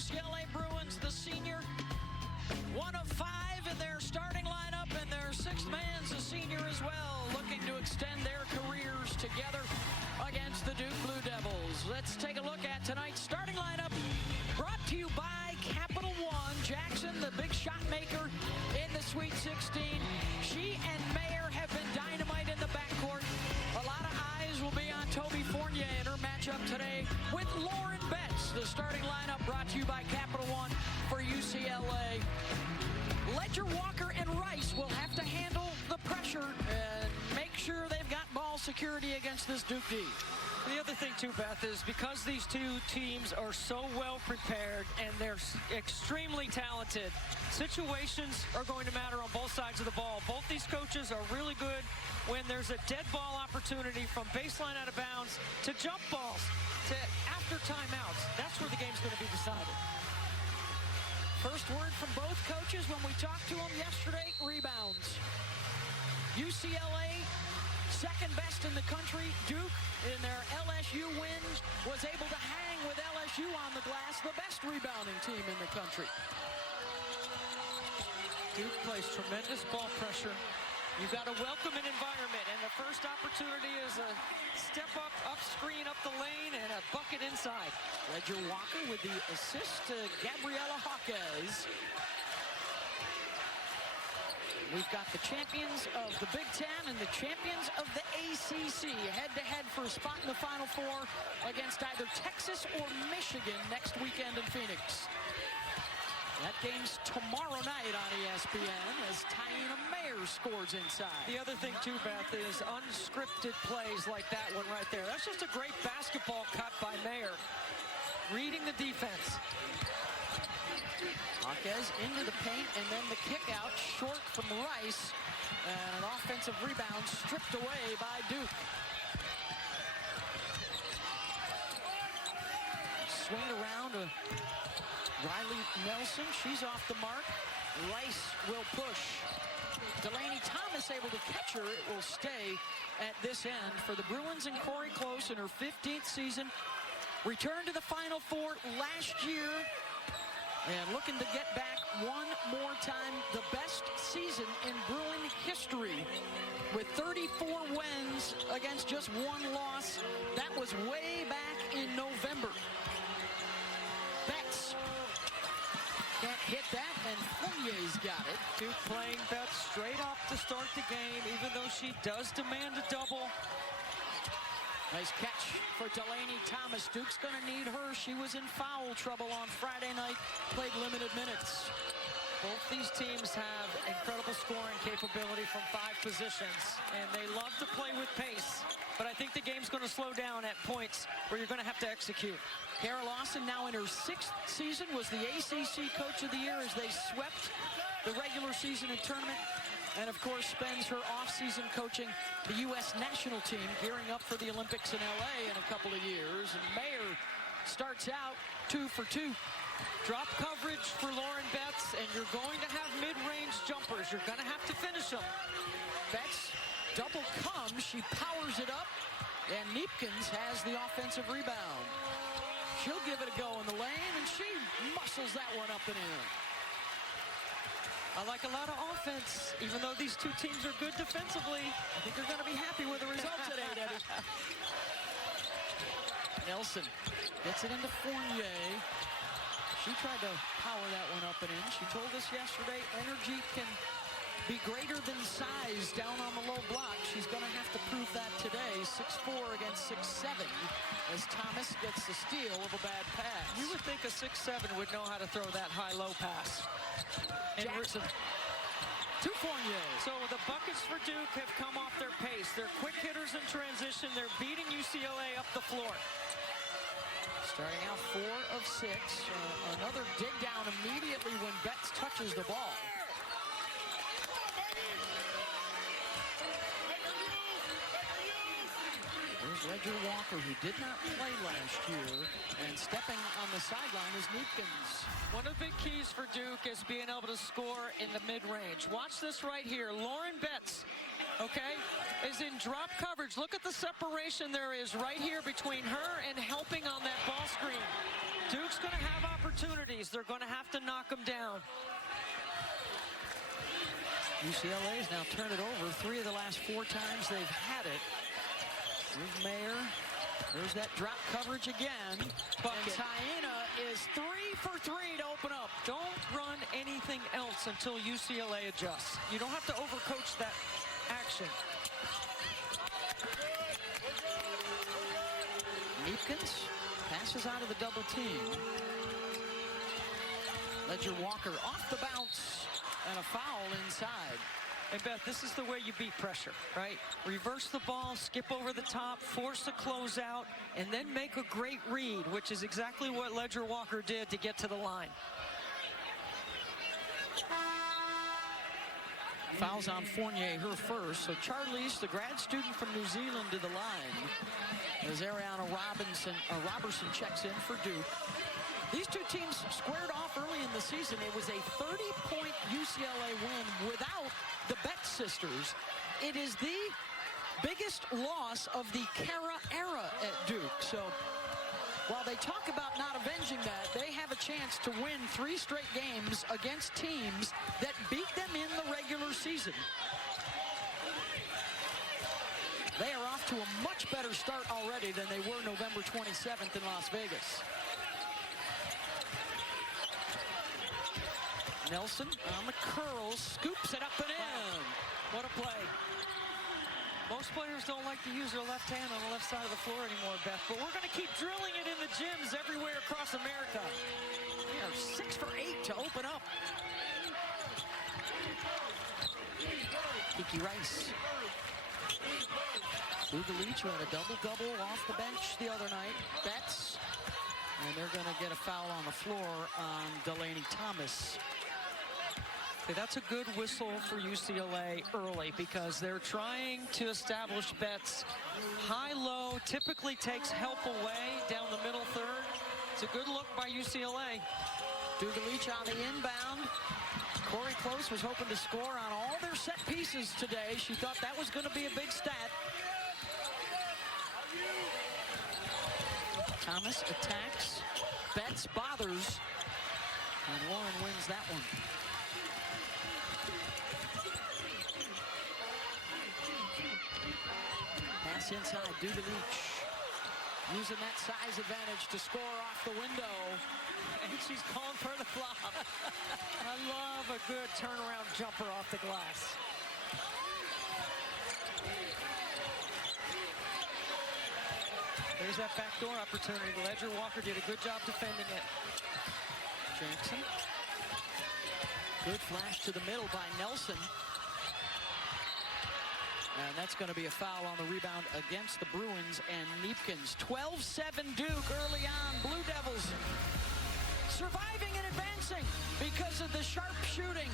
UCLA Bruins, the senior, 1 of 5 in their starting lineup, and their 6th man's a senior as well, looking to extend their careers together against the Duke Blue Devils. Let's take a look at tonight's starting lineup, brought to you by Capital One. Jackson, the big shot maker in the Sweet 16. She and Mayer have been dynamite in the backcourt. A lot of eyes will be on Toby Fournier in her matchup today with Lauren Betts. The starting lineup brought to you by Capital One for UCLA. Ledger Walker and Rice will have to handle the pressure and make sure they've got ball security against this Duke D. The other thing, too, Beth, is because these two teams are so well prepared and they're extremely talented, situations are going to matter on both sides of the ball. Both these coaches are really good when there's a dead ball opportunity from baseline out of bounds to jump balls to after timeouts. That's where the game's going to be decided. First word from both coaches when we talked to them yesterday, rebounds. UCLA, second best in the country. Duke, in their LSU win, was able to hang with LSU on the glass, the best rebounding team in the country. Duke plays tremendous ball pressure. You've got a welcoming environment, and the first opportunity is a step up screen up the lane, and a bucket inside. Ledger Walker with the assist to Gabriela Jaquez. We've got the champions of the Big Ten and the champions of the ACC head-to-head for a spot in the Final Four against either Texas or Michigan next weekend in Phoenix. That game's tomorrow night on ESPN as Taina Mayer scores inside. The other thing, too, Beth, is unscripted plays like that one right there. That's just a great basketball cut by Mayer. Reading the defense. Jaquez into the paint, and then the kick out short from Rice. And an offensive rebound stripped away by Duke. Swing around to Riley Nelson. She's off the mark. Rice will push. Delaney Thomas able to catch her. It will stay at this end for the Bruins, and Corey Close in her 15th season. Returned to the Final Four last year. And looking to get back one more time, the best season in Bruin history with 34 wins against just one loss. That was way back in November. Betts can't hit that, and Fournier's got it. Duke playing Betts straight up to start the game, even though she does demand a double. Nice catch for Delaney Thomas. Duke's going to need her. She was in foul trouble on Friday night, played limited minutes. Both these teams have incredible scoring capability from 5 positions, and they love to play with pace. But I think the game's going to slow down at points where you're going to have to execute. Kara Lawson, now in her 6th season, was the ACC Coach of the Year as they swept the regular season and tournament. And, of course, spends her offseason coaching the U.S. national team, gearing up for the Olympics in L.A. in a couple of years. And Mayer starts out 2 for 2. Drop coverage for Lauren Betts, and you're going to have mid-range jumpers. You're going to have to finish them. Betts double comes. She powers it up, and Neepkins has the offensive rebound. She'll give it a go in the lane, and she muscles that one up and in. I like a lot of offense, even though these two teams are good defensively. I think they're going to be happy with the result today, Debbie. Nelson gets it into Fournier. She tried to power that one up and in. She told us yesterday energy can be greater than size down on the low block. She's going to have to prove that today. 6'4" against 6'7", as Thomas gets the steal of a bad pass. You would think a 6'7" would know how to throw that high-low pass. Jackson to Fournier. So the buckets for Duke have come off their pace. They're quick hitters in transition. They're beating UCLA up the floor. Starting out 4 of 6. Another dig down immediately when Betts touches the ball. There's Ledger Walker, who did not play last year, and stepping on the sideline is Neepkins. One of the big keys for Duke is being able to score in the mid-range. Watch this right here. Lauren Betts, okay, is in drop coverage. Look at the separation there is right here between her and helping on that ball screen. Duke's going to have opportunities. They're going to have to knock them down. UCLA has now turned it over 3 of the last 4 times they've had it. Here's Mayer. There's that drop coverage again. Bucket. And Taina is 3 for 3 to open up. Don't run anything else until UCLA adjusts. You don't have to overcoach that action. Neepkins passes out of the double team. Ledger Walker off the bounce and a foul inside. And Beth, this is the way you beat pressure, right? Reverse the ball, skip over the top, force the closeout, and then make a great read, which is exactly what Ledger Walker did to get to the line. Fouls on Fournier, her first. So Charlize, the grad student from New Zealand, to the line as Ariana Robertson checks in for Duke. These two teams squared off early in the season. It was a 30-point UCLA win without the Betts sisters. It is the biggest loss of the Kara era at Duke. So while they talk about not avenging that, they have a chance to win 3 straight games against teams that beat them in the regular season. They are off to a much better start already than they were November 27th in Las Vegas. Nelson on the curls, scoops it up and in. What a play. Most players don't like to use their left hand on the left side of the floor anymore, Beth, but we're going to keep drilling it in the gyms everywhere across America. They are 6 for 8 to open up. Kiki Rice. Bugalic, who had a double-double off the bench the other night. Betts. And they're going to get a foul on the floor on Delaney Thomas. Okay, that's a good whistle for UCLA early because they're trying to establish Betts. High-low typically takes help away down the middle third. It's a good look by UCLA. Bugalic on the inbound. Corey Close was hoping to score on all their set pieces today. She thought that was going to be a big stat. Thomas attacks. Betts bothers. And Warren wins that one. Pass inside, Bugalic. Using that size advantage to score off the window. And she's calling for the flop. I love a good turnaround jumper off the glass. There's that backdoor opportunity. Ledger Walker did a good job defending it. Jackson. Good flash to the middle by Nelson. And that's going to be a foul on the rebound against the Bruins and Neepkins. 12-7 Duke early on. Blue Devils surviving and advancing because of the sharp shooting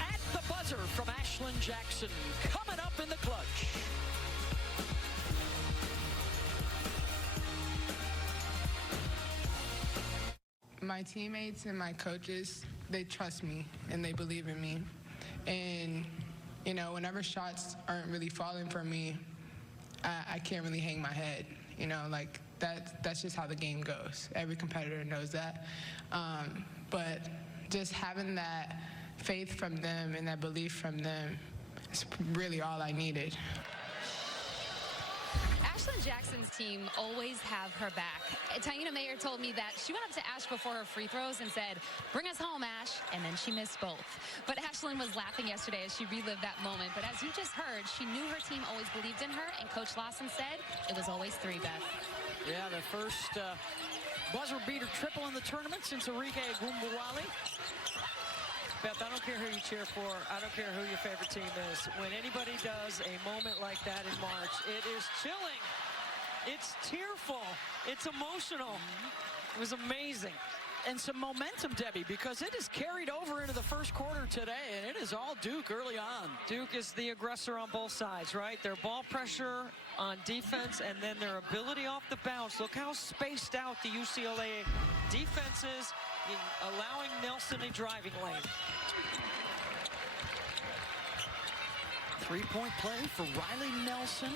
at the buzzer from Ashlyn Jackson. Coming up in the clutch. My teammates and my coaches, they trust me and they believe in me. And, you know, whenever shots aren't really falling for me, I can't really hang my head. You know, like, that's just how the game goes. Every competitor knows that. But just having that faith from them and that belief from them is really all I needed. Ashlyn Jackson's team always have her back. Taina Mayer told me that she went up to Ash before her free throws and said, "Bring us home, Ash," and then she missed both. But Ashlyn was laughing yesterday as she relived that moment. But as you just heard, she knew her team always believed in her, and Coach Lawson said it was always 3, Beth. Yeah, the first buzzer beater triple in the tournament since Enrique Gumbawali. Beth, I don't care who you cheer for. I don't care who your favorite team is. When anybody does a moment like that in March, it is chilling. It's tearful. It's emotional. It was amazing. And some momentum, Debbie, because it is carried over into the first quarter today, and it is all Duke early on. Duke is the aggressor on both sides, right? Their ball pressure on defense and then their ability off the bounce. Look how spaced out the UCLA defense is in allowing Nelson a driving lane. Three-point play for Riley Nelson.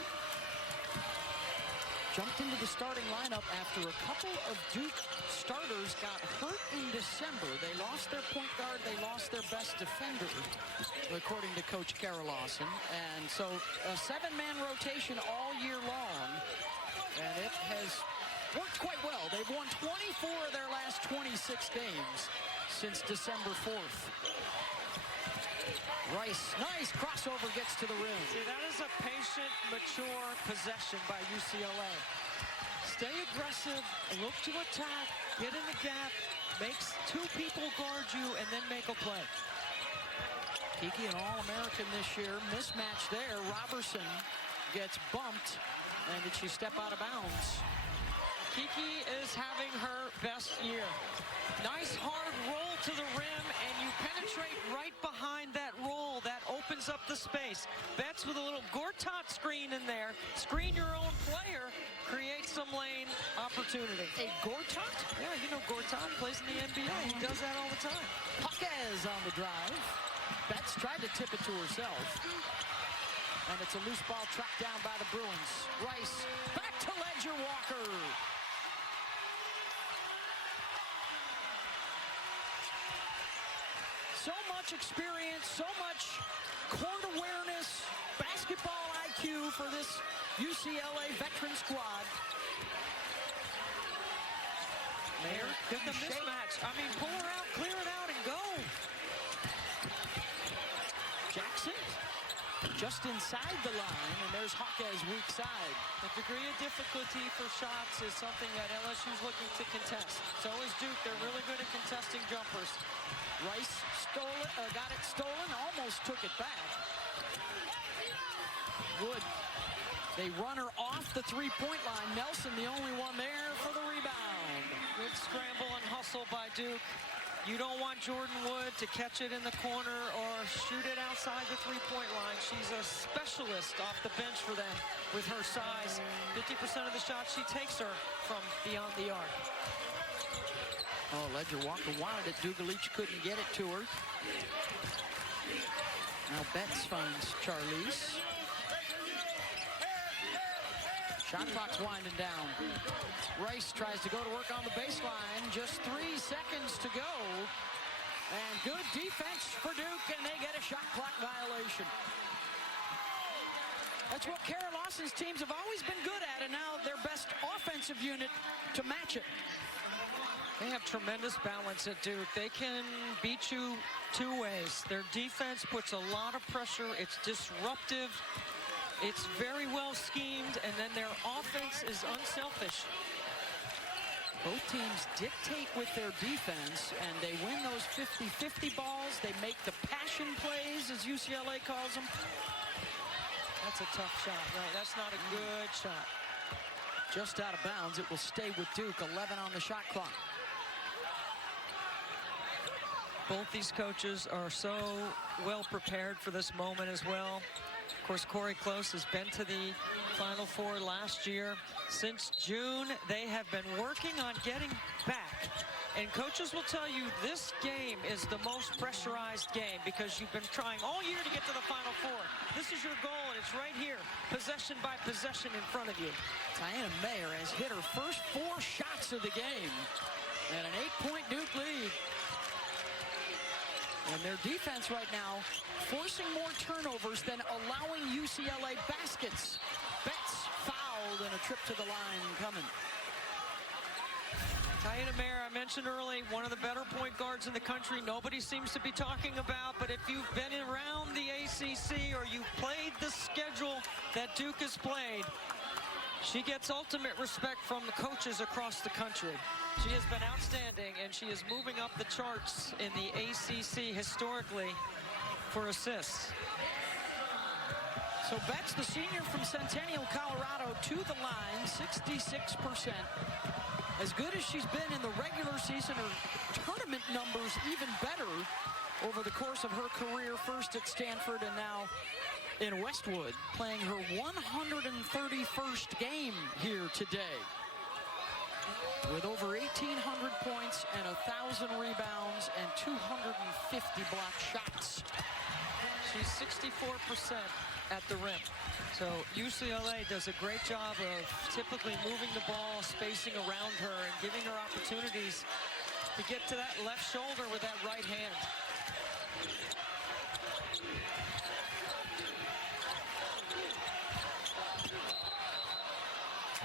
jumped into the starting lineup after a couple of Duke starters got hurt in December. They lost their point guard, they lost their best defender, according to Coach Kara Lawson. And so a 7-man rotation all year long, and it has worked quite well. They've won 24 of their last 26 games since December 4th. Rice, nice crossover, gets to the rim. See, that is a patient, mature possession by UCLA. Stay aggressive, look to attack, get in the gap, makes 2 people guard you, and then make a play. Kiki, an All-American this year. Mismatch there. Robertson gets bumped. And did she step out of bounds? Kiki is having her best year. Nice hard roll to the rim, and you penetrate right behind that roll. That opens up the space. Betts with a little Gortat screen in there. Screen your own player, create some lane opportunity. A Gortat? Yeah, you know Gortat plays in the NBA. He does that all the time. Jaquez on the drive. Betts tried to tip it to herself. And it's a loose ball tracked down by the Bruins. Rice back to Ledger Walker. So much experience, so much court awareness, basketball IQ for this UCLA veteran squad. Mayer, get the mismatch. I mean, pull her out, clear it out, and go. Jackson just inside the line, and there's Jaquez weak side. The degree of difficulty for shots is something that LSU's looking to contest. So is Duke. They're really good at contesting jumpers. Rice stole it, got it stolen, almost took it back. Wood. They run her off the three-point line. Nelson, the only one there for the rebound. Good scramble and hustle by Duke. You don't want Jordan Wood to catch it in the corner or shoot it outside the three-point line. She's a specialist off the bench for them with her size. 50% of the shots she takes her from beyond the arc. Oh, Ledger Walker wanted it. Dugalich couldn't get it to her. Now Betts finds Charlize. Shot clock's winding down. Rice tries to go to work on the baseline. Just 3 seconds to go. And good defense for Duke, and they get a shot clock violation. That's what Kara Lawson's teams have always been good at, and now their best offensive unit to match it. They have tremendous balance at Duke. They can beat you 2 ways. Their defense puts a lot of pressure. It's disruptive. It's very well schemed, and then their offense is unselfish. Both teams dictate with their defense, and they win those 50-50 balls. They make the passion plays, as UCLA calls them. That's a tough shot, right? That's not a good shot. Just out of bounds. It will stay with Duke. 11 on the shot clock. Both these coaches are so well prepared for this moment as well. Of course, Corey Close has been to the Final Four last year. Since June, they have been working on getting back. And coaches will tell you this game is the most pressurized game because you've been trying all year to get to the Final Four. This is your goal, and it's right here, possession by possession in front of you. Tiana Mayer has hit her first 4 shots of the game, and an 8-point Duke lead. And their defense right now forcing more turnovers than allowing UCLA baskets. Betts fouled and a trip to the line coming. Tiana Mayer, I mentioned early, one of the better point guards in the country. Nobody seems to be talking about, but if you've been around the ACC or you've played the schedule that Duke has played, she gets ultimate respect from the coaches across the country. She has been outstanding, and she is moving up the charts in the ACC historically for assists. So Betts, the senior from Centennial, Colorado, to the line, 66%. As good as she's been in the regular season, her tournament numbers even better over the course of her career, first at Stanford and now in Westwood, playing her 131st game here today. With over 1,800 points and 1,000 rebounds and 250 block shots. She's 64% at the rim. So UCLA does a great job of typically moving the ball, spacing around her, and giving her opportunities to get to that left shoulder with that right hand.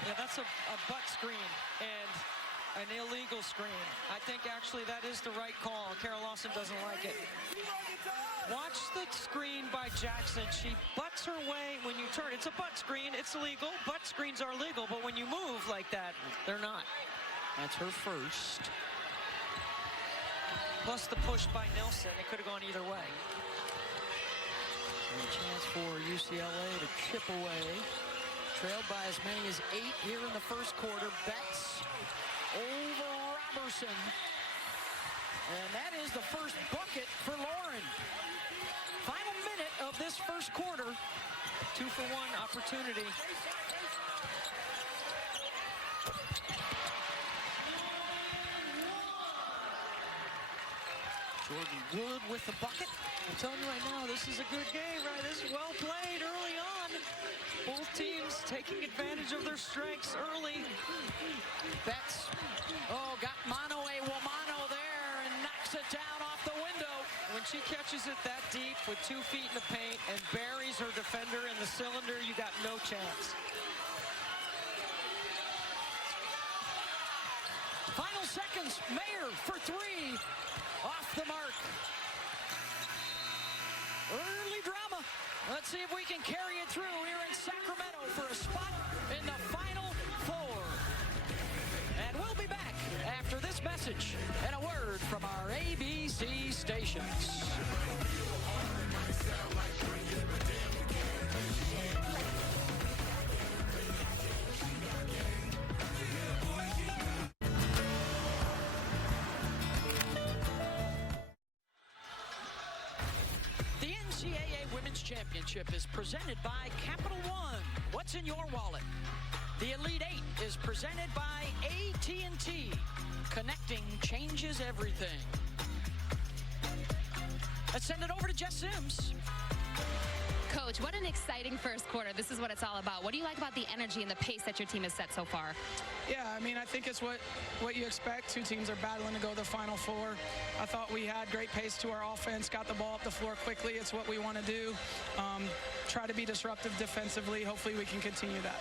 Yeah, that's a butt screen and an illegal screen. I think actually that is the right call. Kara Lawson doesn't like it. Watch the screen by Jackson. She butts her way when you turn. It's a butt screen. It's illegal. Butt screens are legal, but when you move like that, they're not. That's her first. Plus the push by Nelson. It could have gone either way. And a chance for UCLA to chip away. Trailed by as many as 8 here in the first quarter. Betts over Robertson. And that is the first bucket for Lauren. Final minute of this first quarter. 2-for-1 opportunity. Jordan Wood with the bucket. I'm telling you right now, this is a good game, right? This is well played early on. Both teams taking advantage of their strengths early. Betts, got mano a womano there and knocks it down off the window. When she catches it that deep with 2 feet in the paint and buries her defender in the cylinder, you got no chance. Final seconds, Mayer for 3. Off the mark. Early drama. Let's see if we can carry it through here in Sacramento for a spot in the Final Four. And we'll be back after this message and a word from our ABC stations. Championship is presented by Capital One. What's in your wallet? The Elite Eight is presented by AT&T. Connecting changes everything. Let's send it over to Jess Sims. Coach, what an exciting first quarter. This is what it's all about. What do you like about the energy and the pace that your team has set so far? Yeah, I mean, I think it's what you expect. Two teams are battling to go to the Final Four. I thought we had great pace to our offense, got the ball up the floor quickly. It's what we want to do. Try to be disruptive defensively. Hopefully we can continue that.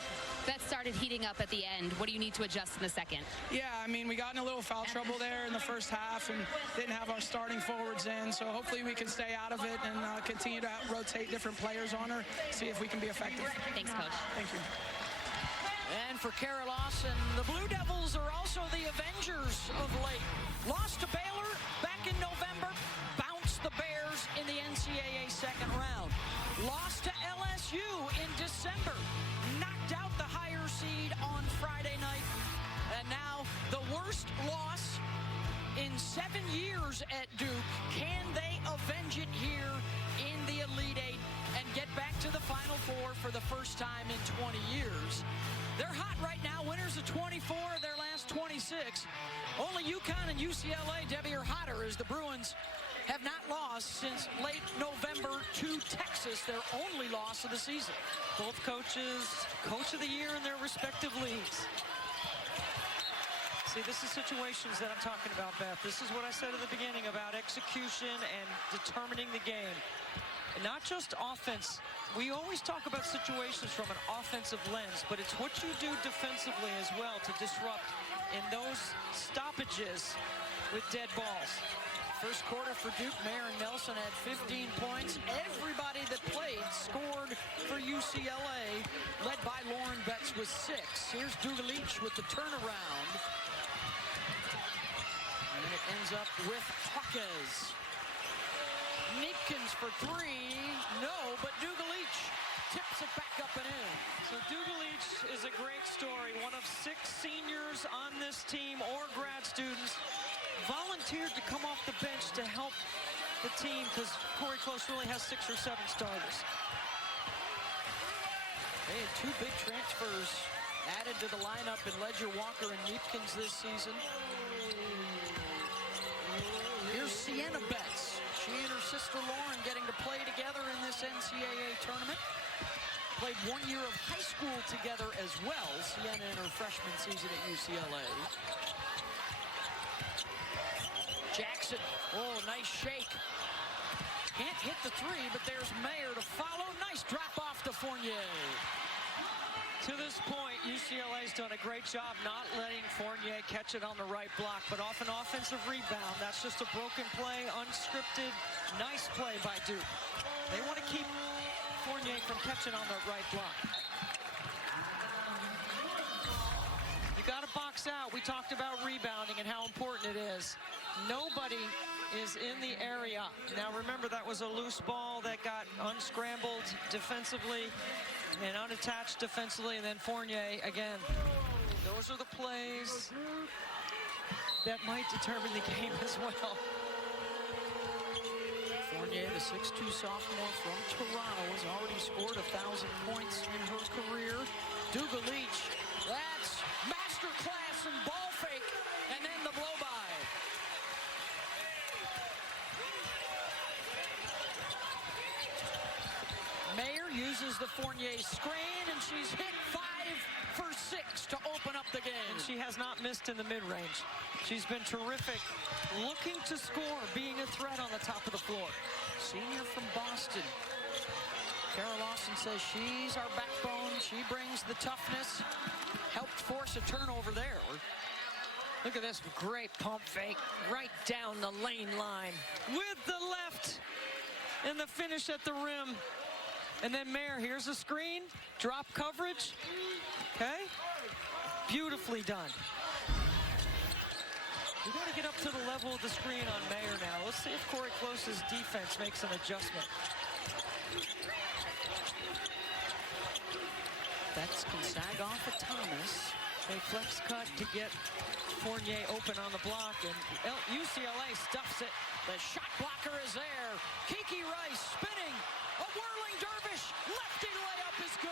That started heating up at the end. What do you need to adjust in the second? Yeah, I mean, we got in a little foul trouble there in the first half and didn't have our starting forwards in. So hopefully we can stay out of it and continue to rotate different players on her, see if we can be effective. Thanks, Coach. Thank you. And for Kara Lawson, the Blue Devils are also the Avengers of late. Lost to Baylor back in November, bounced the Bears in the NCAA second round. Lost to LSU in December, knocked out the higher seed on Friday night. And now the worst loss in 7 years at Duke. Can they avenge it here in the Elite Eight and get back to the Final Four for the first time in 20 years? They're hot right now, winners of 24 of their last 26. Only UConn and UCLA, Debbie, are hotter as the Bruins have not lost since late November to Texas, their only loss of the season. Both coaches, Coach of the Year in their respective leagues. See, this is situations that I'm talking about, Beth. This is what I said at the beginning about execution and determining the game. And not just offense. We always talk about situations from an offensive lens, but it's what you do defensively as well to disrupt in those stoppages with dead balls. First quarter for Duke, Mayer and Nelson had 15 points. Everybody that played scored for UCLA, led by Lauren Betts with 6. Here's Dugalich with the turnaround. And it ends up with Hawkes. Neepkins for 3. No, but Dugalich tips it back up and in. So Dugalich is a great story. One of 6 seniors on this team or grad students volunteered to come off the bench to help the team because Corey Close really has 6 or 7 starters. They had 2 big transfers added to the lineup in Ledger Walker and Neepkins this season. Here's Sienna Betts. She and her sister Lauren getting to play together in this NCAA tournament. Played 1 year of high school together as well. Sienna in her freshman season at UCLA. Jackson, oh, nice shake. Can't hit the three, but there's Mayer to follow. Nice drop off to Fournier. To this point, UCLA's done a great job not letting Fournier catch it on the right block, but off an offensive rebound. That's just a broken play, unscripted. Nice play by Duke. They want to keep Fournier from catching on the right block. You got to box out. We talked about rebounding and how important it is. Nobody is in the area. Now remember, that was a loose ball that got unscrambled defensively and unattached defensively, and then Fournier again. Those are the plays that might determine the game as well. Fournier, the 6'2" sophomore from Toronto, has already scored 1,000 points in her career. Duga Leach, that's masterclass in ball fake, and then the blow-by. Mayer uses the Fournier screen, and she's hit 5 for 6 to open up the game. And she has not missed in the mid-range. She's been terrific, looking to score, being a threat on the top of the floor. Senior from Boston. Kara Lawson says she's our backbone. She brings the toughness. Helped force a turnover there. Look at this great pump fake right down the lane line with the left and the finish at the rim. And then Mayer, here's a screen, drop coverage, okay? Beautifully done. We got to get up to the level of the screen on Mayer now. Let's see if Corey Close's defense makes an adjustment. Betts can sag off at Thomas. They flex cut to get Fournier open on the block, and UCLA stuffs it. The shot blocker is there. Kiki Rice spinning. A whirling dervish. Lefty layup is good.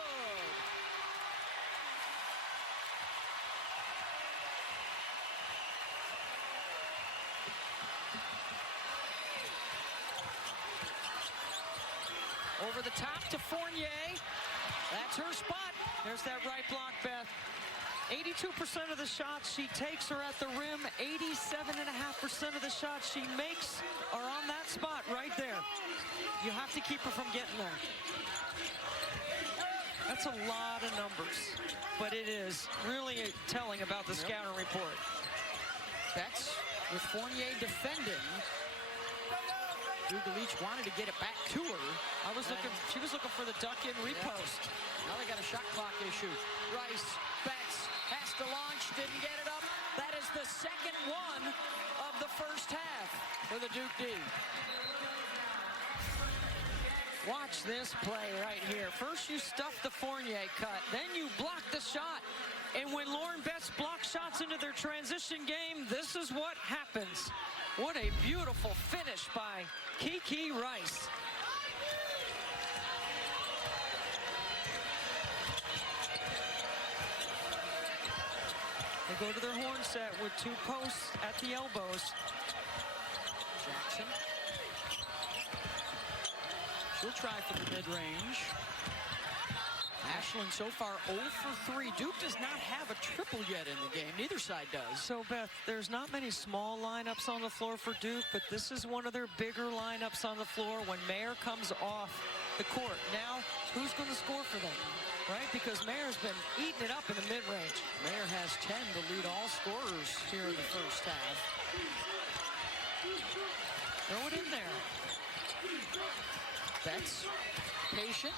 Over the top to Fournier. That's her spot. There's that right block, Beth. 82% of the shots she takes are at the rim. 87.5% of the shots she makes are on that spot right there. You have to keep her from getting there. That's a lot of numbers, but it is really telling about the scouting report. Betts with Fournier defending. Duga Leach wanted to get it back to her. She was looking for the duck-in repost. Now they got a shot clock issue. Rice, Betts has to launch, didn't get it up. That is the second one of the first half for the Duke D. Watch this play right here. First you stuff the Fournier cut, then you block the shot. And when Lauren Betts blocks shots into their transition game, this is what happens. What a beautiful finish by Kiki Rice. They go to their horn set with 2 posts at the elbows. Jackson. She'll try for the mid-range. Ashland so far 0 for 3. Duke does not have a triple yet in the game. Neither side does. So, Beth, there's not many small lineups on the floor for Duke, but this is one of their bigger lineups on the floor when Mayer comes off the court. Now, who's going to score for them, right? Because Mayer's been eating it up in the mid-range. Mayer has 10 to lead all scorers here in the first half. Throw it in there. Betts, patient.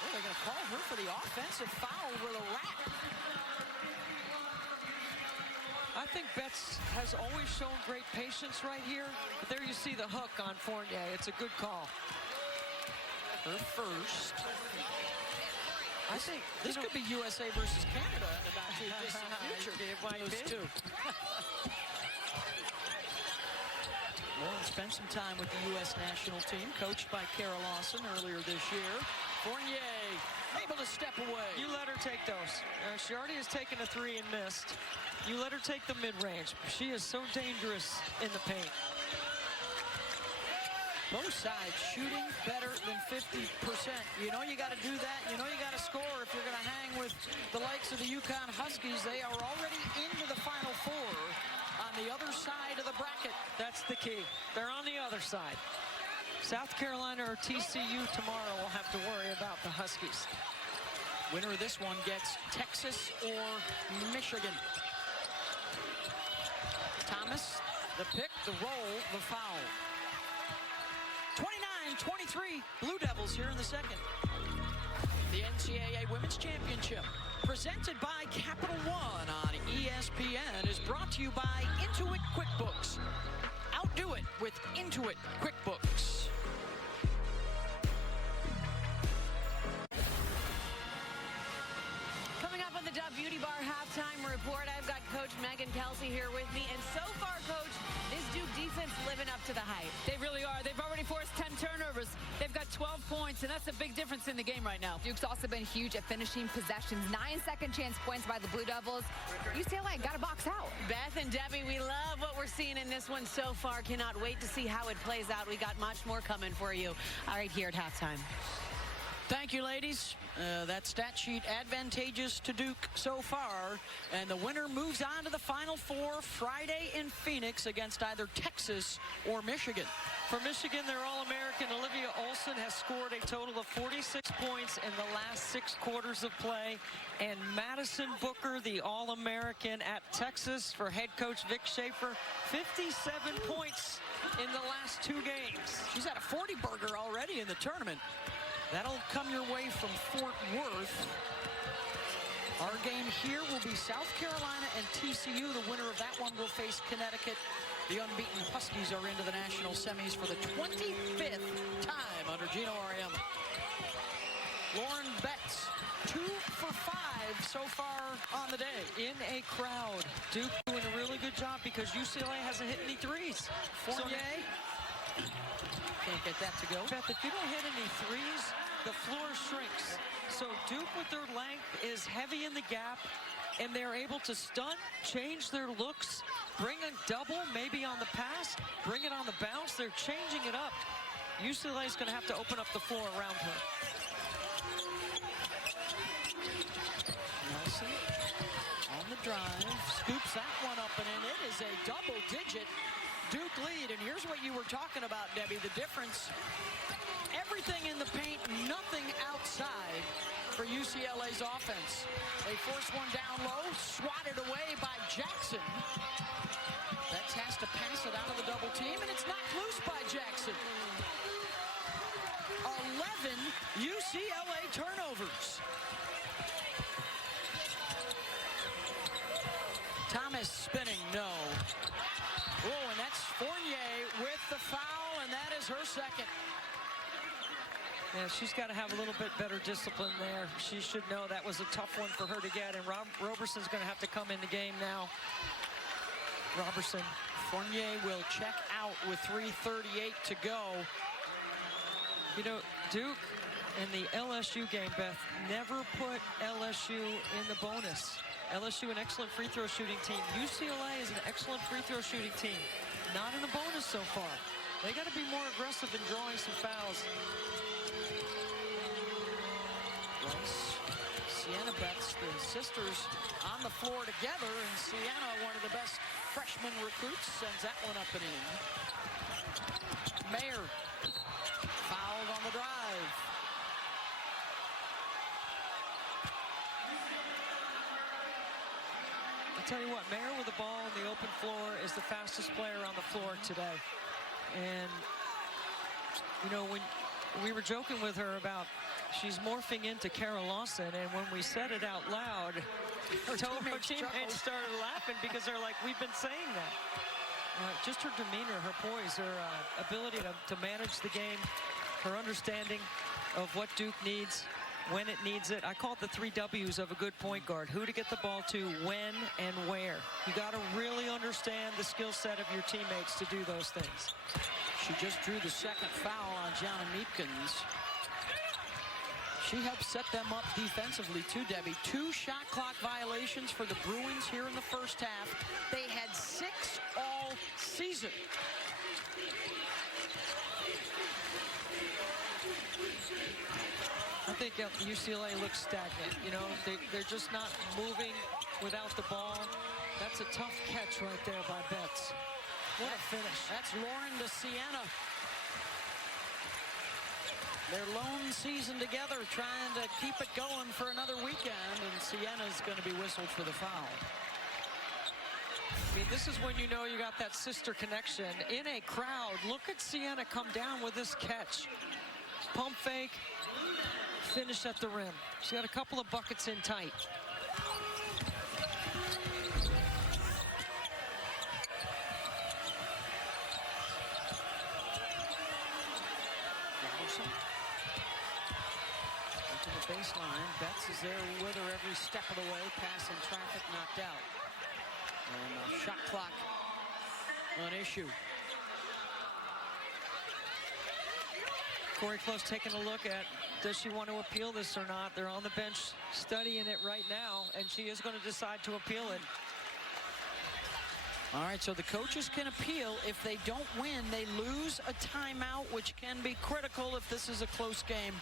Oh, they're going to call her for the offensive foul with a wrap. I think Betts has always shown great patience right here. But there you see the hook on Fournier. It's a good call. Her first. I think this could be USA versus Canada in the not too distant future. It might Those be. two. Lauren spent some time with the U.S. national team, coached by Kara Lawson earlier this year. Fournier able to step away. You let her take those. She already has taken a 3 and missed. You let her take the mid-range. She is so dangerous in the paint. Both sides shooting better than 50%. You know you got to do that. You know you got to score if you're going to hang with the likes of the UConn Huskies. They are already into the Final Four on the other side of the bracket. That's the key. They're on the other side. South Carolina or TCU tomorrow will have to worry about the Huskies. Winner of this one gets Texas or Michigan. Thomas, the pick, the roll, the foul. 29-23, Blue Devils here in the second. The NCAA Women's Championship, presented by Capital One on ESPN, is brought to you by Intuit QuickBooks. Outdo it with Intuit QuickBooks. Coming up on the Dove Beauty Bar halftime report, I've got Coach Megan Kelsey here with me. And so far, Coach, this Duke defense living up to the hype. They really are. They've already forced 10 turnovers. They've got 12 points, and that's a big difference in the game right now. Duke's also been huge at finishing possessions. 9 second chance points by the Blue Devils. UCLA got to box out. Beth and Debbie, we love what we're seeing in this one so far. Cannot wait to see how it plays out. We got much more coming for you right here at halftime. Thank you, ladies. That stat sheet advantageous to Duke so far. And the winner moves on to the Final Four Friday in Phoenix against either Texas or Michigan. For Michigan, their All-American Olivia Olson has scored a total of 46 points in the last 6 quarters of play. And Madison Booker, the All-American at Texas for head coach Vic Schaefer, 57 points in the last 2 games. She's had a 40-burger already in the tournament. That'll come your way from Fort Worth. Our game here will be South Carolina and TCU. The winner of that one will face Connecticut. The unbeaten Huskies are into the national semis for the 25th time under Gino Auriemma. Lauren Betts, 2 for 5 so far on the day. In a crowd. Duke doing a really good job because UCLA hasn't hit any threes. Fournier. Can't get that to go. Beth, if you don't hit any threes, the floor shrinks. So Duke with their length is heavy in the gap, and they're able to stunt, change their looks, bring a double maybe on the pass, bring it on the bounce. They're changing it up. UCLA is going to have to open up the floor around her. Nelson on the drive, scoops that one up and in. It is a double-digit Duke lead, and here's what you were talking about, Debbie, the difference. Everything in the paint, nothing outside for UCLA's offense. They force one down low, swatted away by Jackson. Betts has to pass it out of the double team, and it's knocked loose by Jackson. 11 UCLA turnovers. Thomas spinning, no. Oh, and that's Fournier with the foul, and that is her second. Yeah, she's got to have a little bit better discipline there. She should know that was a tough one for her to get, and Roberson's going to have to come in the game now. Roberson. Fournier will check out with 3:38 to go. You know, Duke in the LSU game, Beth, never put LSU in the bonus. LSU, an excellent free throw shooting team. UCLA is an excellent free throw shooting team. Not in the bonus so far. They got to be more aggressive in drawing some fouls. Sienna Betts, the sisters on the floor together, and Sienna, one of the best freshman recruits, sends that one up and in. Mayer fouled on the drive. I'll tell you what, Mayer with the ball on the open floor is the fastest player on the floor today. And, you know, when we were joking with her about she's morphing into Kara Lawson, and when we said it out loud, her teammates started laughing because they're like, we've been saying that. Just her demeanor, her poise, her ability to manage the game, her understanding of what Duke needs, when it needs it. I call it the 3 W's of a good point guard. Who to get the ball to, when, and where. You got to really understand the skill set of your teammates to do those things. She just drew the second foul on Gianna Meekins. She helped set them up defensively too, Debbie. 2 shot clock violations for the Bruins here in the first half. They had 6 all season. I think UCLA looks stagnant. You know, they're just not moving without the ball. That's a tough catch right there by Betts. What a finish. That's Lauren to Sienna. Their lone season together, trying to keep it going for another weekend, and Sienna's going to be whistled for the foul. I mean, this is when you know you got that sister connection. In a crowd, look at Sienna come down with this catch. Pump fake, finish at the rim. She's got a couple of buckets in tight. Baseline. Betts is there with her every step of the way. Pass in traffic, knocked out. And shot clock an issue. Corey Close taking a look at, does she want to appeal this or not? They're on the bench studying it right now, and she is going to decide to appeal it. All right, so the coaches can appeal. If they don't win, they lose a timeout, which can be critical if this is a close game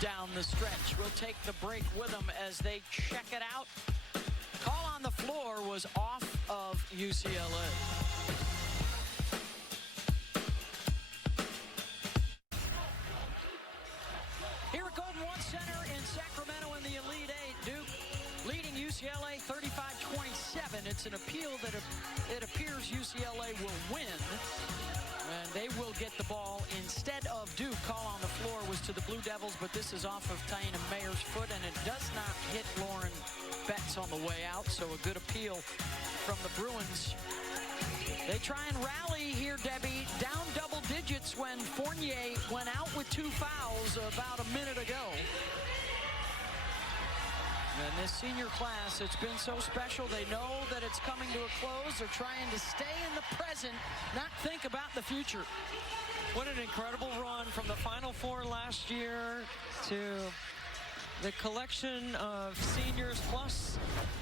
down the stretch. We'll take the break with them as they check it out. Call on the floor was off of UCLA. Here at Golden One Center in Sacramento in the Elite Eight, Duke leading UCLA 35-27. It's an appeal that it appears UCLA will win. And they will get the ball instead of Duke. Call on the floor was to the Blue Devils, but this is off of Taina Mayer's foot, and it does not hit Lauren Betts on the way out, so a good appeal from the Bruins. They try and rally here, Debbie, down double digits when Fournier went out with 2 fouls about a minute ago. And this senior class, it's been so special. They know that it's coming to a close. They're trying to stay in the present, not think about the future. What an incredible run from the Final Four last year to the collection of seniors, plus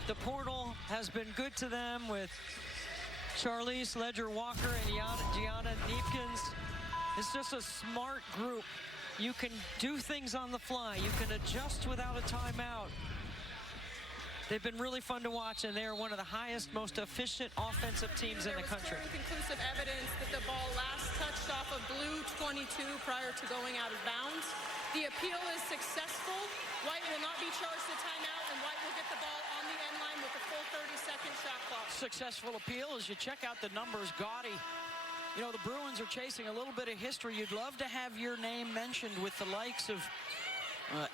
the portal has been good to them with Charlize Ledger-Walker and Gianna Neepkins. It's just a smart group. You can do things on the fly. You can adjust without a timeout. They've been really fun to watch, and they are one of the highest, most efficient offensive teams in the country. There was conclusive evidence that the ball last touched off of blue 22 prior to going out of bounds. The appeal is successful. White will not be charged a timeout, and White will get the ball on the end line with a full 30-second shot clock. Successful appeal as you check out the numbers. Gaudy. You know, the Bruins are chasing a little bit of history. You'd love to have your name mentioned with the likes of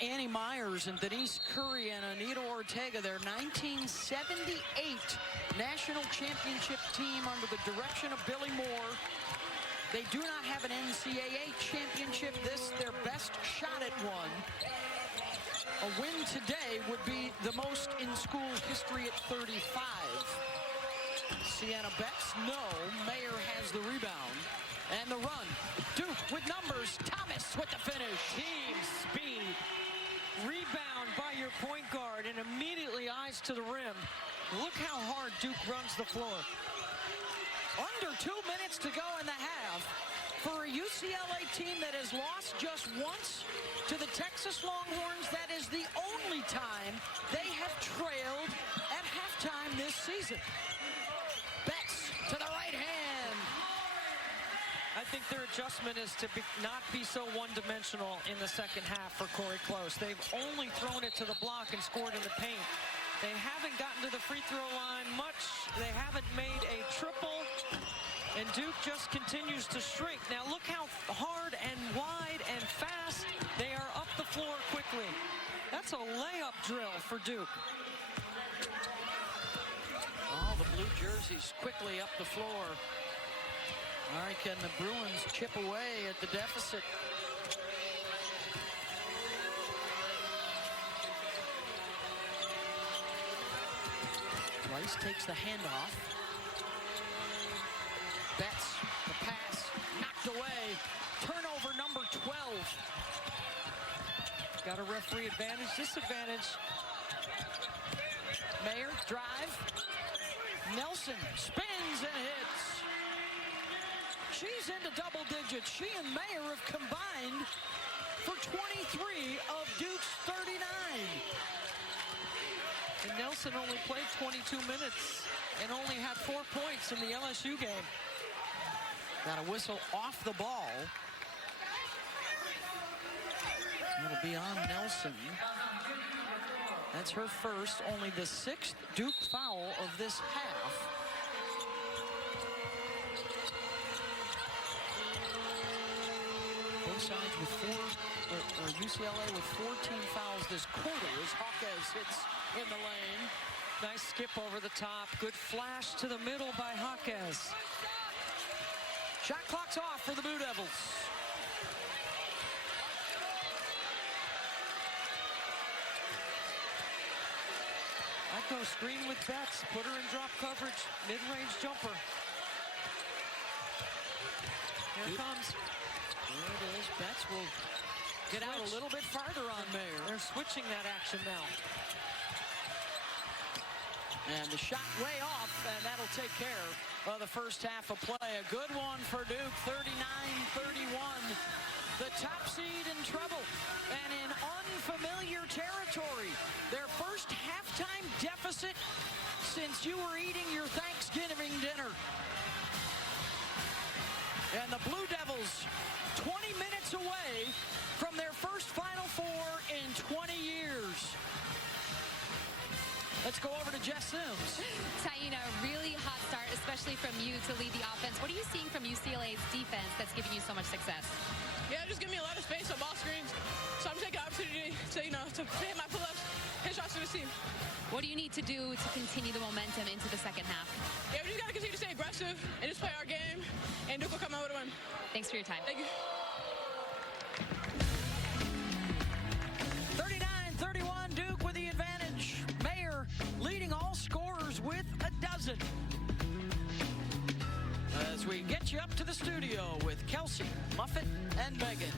Annie Myers and Denise Curry and Anita Ortega, their 1978 national championship team under the direction of Billy Moore. They do not have an NCAA championship. This, their best shot at one. A win today would be the most in school history at 35. Sienna Betts, no. Mayer has the rebound. And the run. Duke with numbers. Thomas with the finish. Team speed. Rebound by your point guard and immediately eyes to the rim. Look how hard Duke runs the floor. Under 2 minutes to go in the half for a UCLA team that has lost just once to the Texas Longhorns. That is the only time they have trailed at halftime this season. Betts to the right hand. I think their adjustment is to not be so one-dimensional in the second half for Corey Close. They've only thrown it to the block and scored in the paint. They haven't gotten to the free throw line much. They haven't made a triple. And Duke just continues to shrink. Now look how hard and wide and fast they are up the floor quickly. That's a layup drill for Duke. All the blue jerseys quickly up the floor. All right, can the Bruins chip away at the deficit? Rice takes the handoff. Betts, the pass, knocked away. Turnover number 12. Got a referee advantage, disadvantage. Mayer, drive. Nelson spins and hits. she's into double digits. She and Mayer have combined for 23 of Duke's 39. And Nelson only played 22 minutes and only had 4 points in the LSU game. Got a whistle off the ball. It'll be on Nelson. That's her first, only the 6th Duke foul of this half. Both sides with or UCLA with 14 fouls this quarter as Hawkes hits in the lane. Nice skip over the top. Good flash to the middle by Hawkes. Shot clock's off for the Blue Devils. I'd go screen with Betts. Put her in drop coverage. Mid-range jumper. Here it comes. There it is. Betts will get out a little bit farther on Mayer. They're switching that action now. And the shot way off, and that'll take care of the first half of play. A good one for Duke, 39-31. The top seed in trouble and in unfamiliar territory. Their first halftime deficit since you were eating your Thanksgiving dinner. And the Blue Devils 20 minutes away from their first Final Four in 20 years. Let's go over to Jess Sims. Taina, really hot start, especially from you to lead the offense. What are you seeing from UCLA's defense that's giving you so much success? Yeah, just give me a lot of space on ball screens. So I'm taking the opportunity to hit my pull-ups, hit shots to the team. What do you need to do to continue the momentum into the second half? Yeah, we just got to continue to stay aggressive and just play our game, and Duke will come out with a win. Thanks for your time. Thank you. 39-31, Duke with the advantage. Mayer leading all scorers with a dozen. As we get you up to the studio with Kelsey, Muffet, and Megan.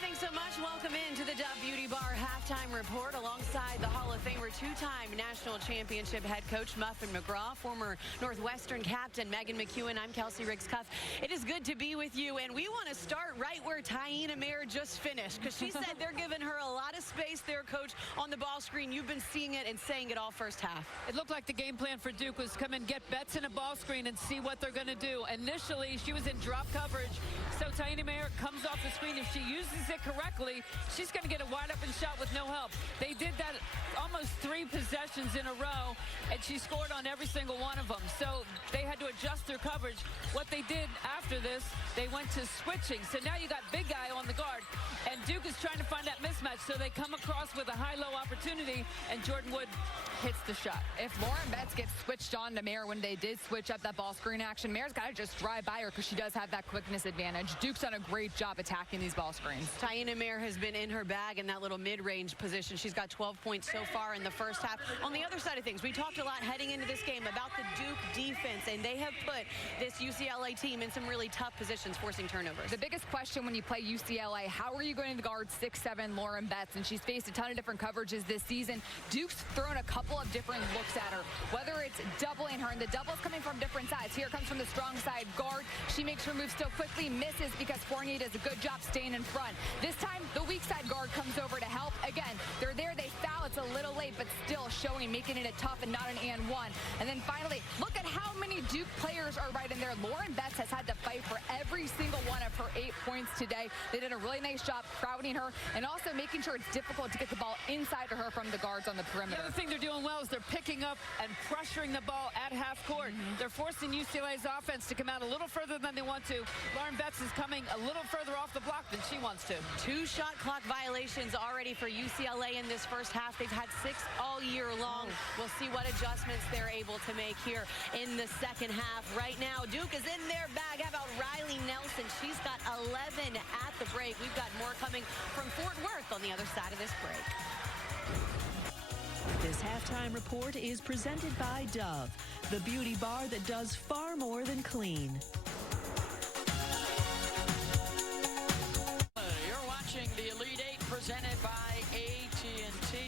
Thanks so much. Welcome into the Dove Beauty Bar halftime report alongside the Hall of Famer, two-time national championship head coach Muffin McGraw, former Northwestern captain Megan McEwen. I'm Kelsey Riggs-Cuff. It is good to be with you, and we want to start right where Taina Mayer just finished, because she said they're giving her a lot of space there, coach, on the ball screen. You've been seeing it and saying it all first half. It looked like the game plan for Duke was come and get Betts in a ball screen and see what they're going to do. Initially, she was in drop coverage, so Taina Mayer comes off the screen. If she uses it correctly, she's going to get a wide-open shot with no help. They did that almost 3 possessions in a row, and she scored on every single one of them. So they had to adjust their coverage. What they did after this, they went to switching. So now you got big guy on the guard, and Duke is trying to find that mismatch. So they come across with a high-low opportunity, and Jordan Wood hits the shot. If Lauren Betts gets switched on to Mayer when they did switch up that ball screen action, Mayer's got to just drive by her because she does have that quickness advantage. Duke's done a great job attacking these ball screens. Taina Mayer has been in her bag in that little mid-range position. She's got 12 points so far in the first half. On the other side of things, we talked a lot heading into this game about the Duke defense, and they have put this UCLA team in some really tough positions, forcing turnovers. The biggest question when you play UCLA, how are you going to guard 6'7" Lauren Betts? And she's faced a ton of different coverages this season. Duke's thrown a couple of different looks at her, whether it's doubling her, and the double's coming from different sides. Here comes from the strong side guard. She makes her move still quickly, misses because Fournier does a good job staying in front. This time, the weak side guard comes over to help. Again, they're there, they foul. It's a little late, but still showing, making it a tough and not an and one. And then finally, look at how many Duke players are right in there. Lauren Betts has had to fight for every single one of her 8 points today. They did a really nice job crowding her and also making sure it's difficult to get the ball inside of her from the guards on the perimeter. The other thing they're doing well is they're picking up and pressuring the ball at half court. They're forcing UCLA's offense to come out a little further than they want to. Lauren Betts is coming a little further off the block than she wants to. 2 shot clock violations already for UCLA in this first half. They've had 6 all year long. We'll see what adjustments they're able to make here in the second half. Right now, Duke is in their bag. How about Riley Nelson? She's got 11 at the break. We've got more coming from Fort Worth on the other side of this break. This halftime report is presented by Dove, the beauty bar that does far more than clean. You're watching the Elite Eight presented by AT&T.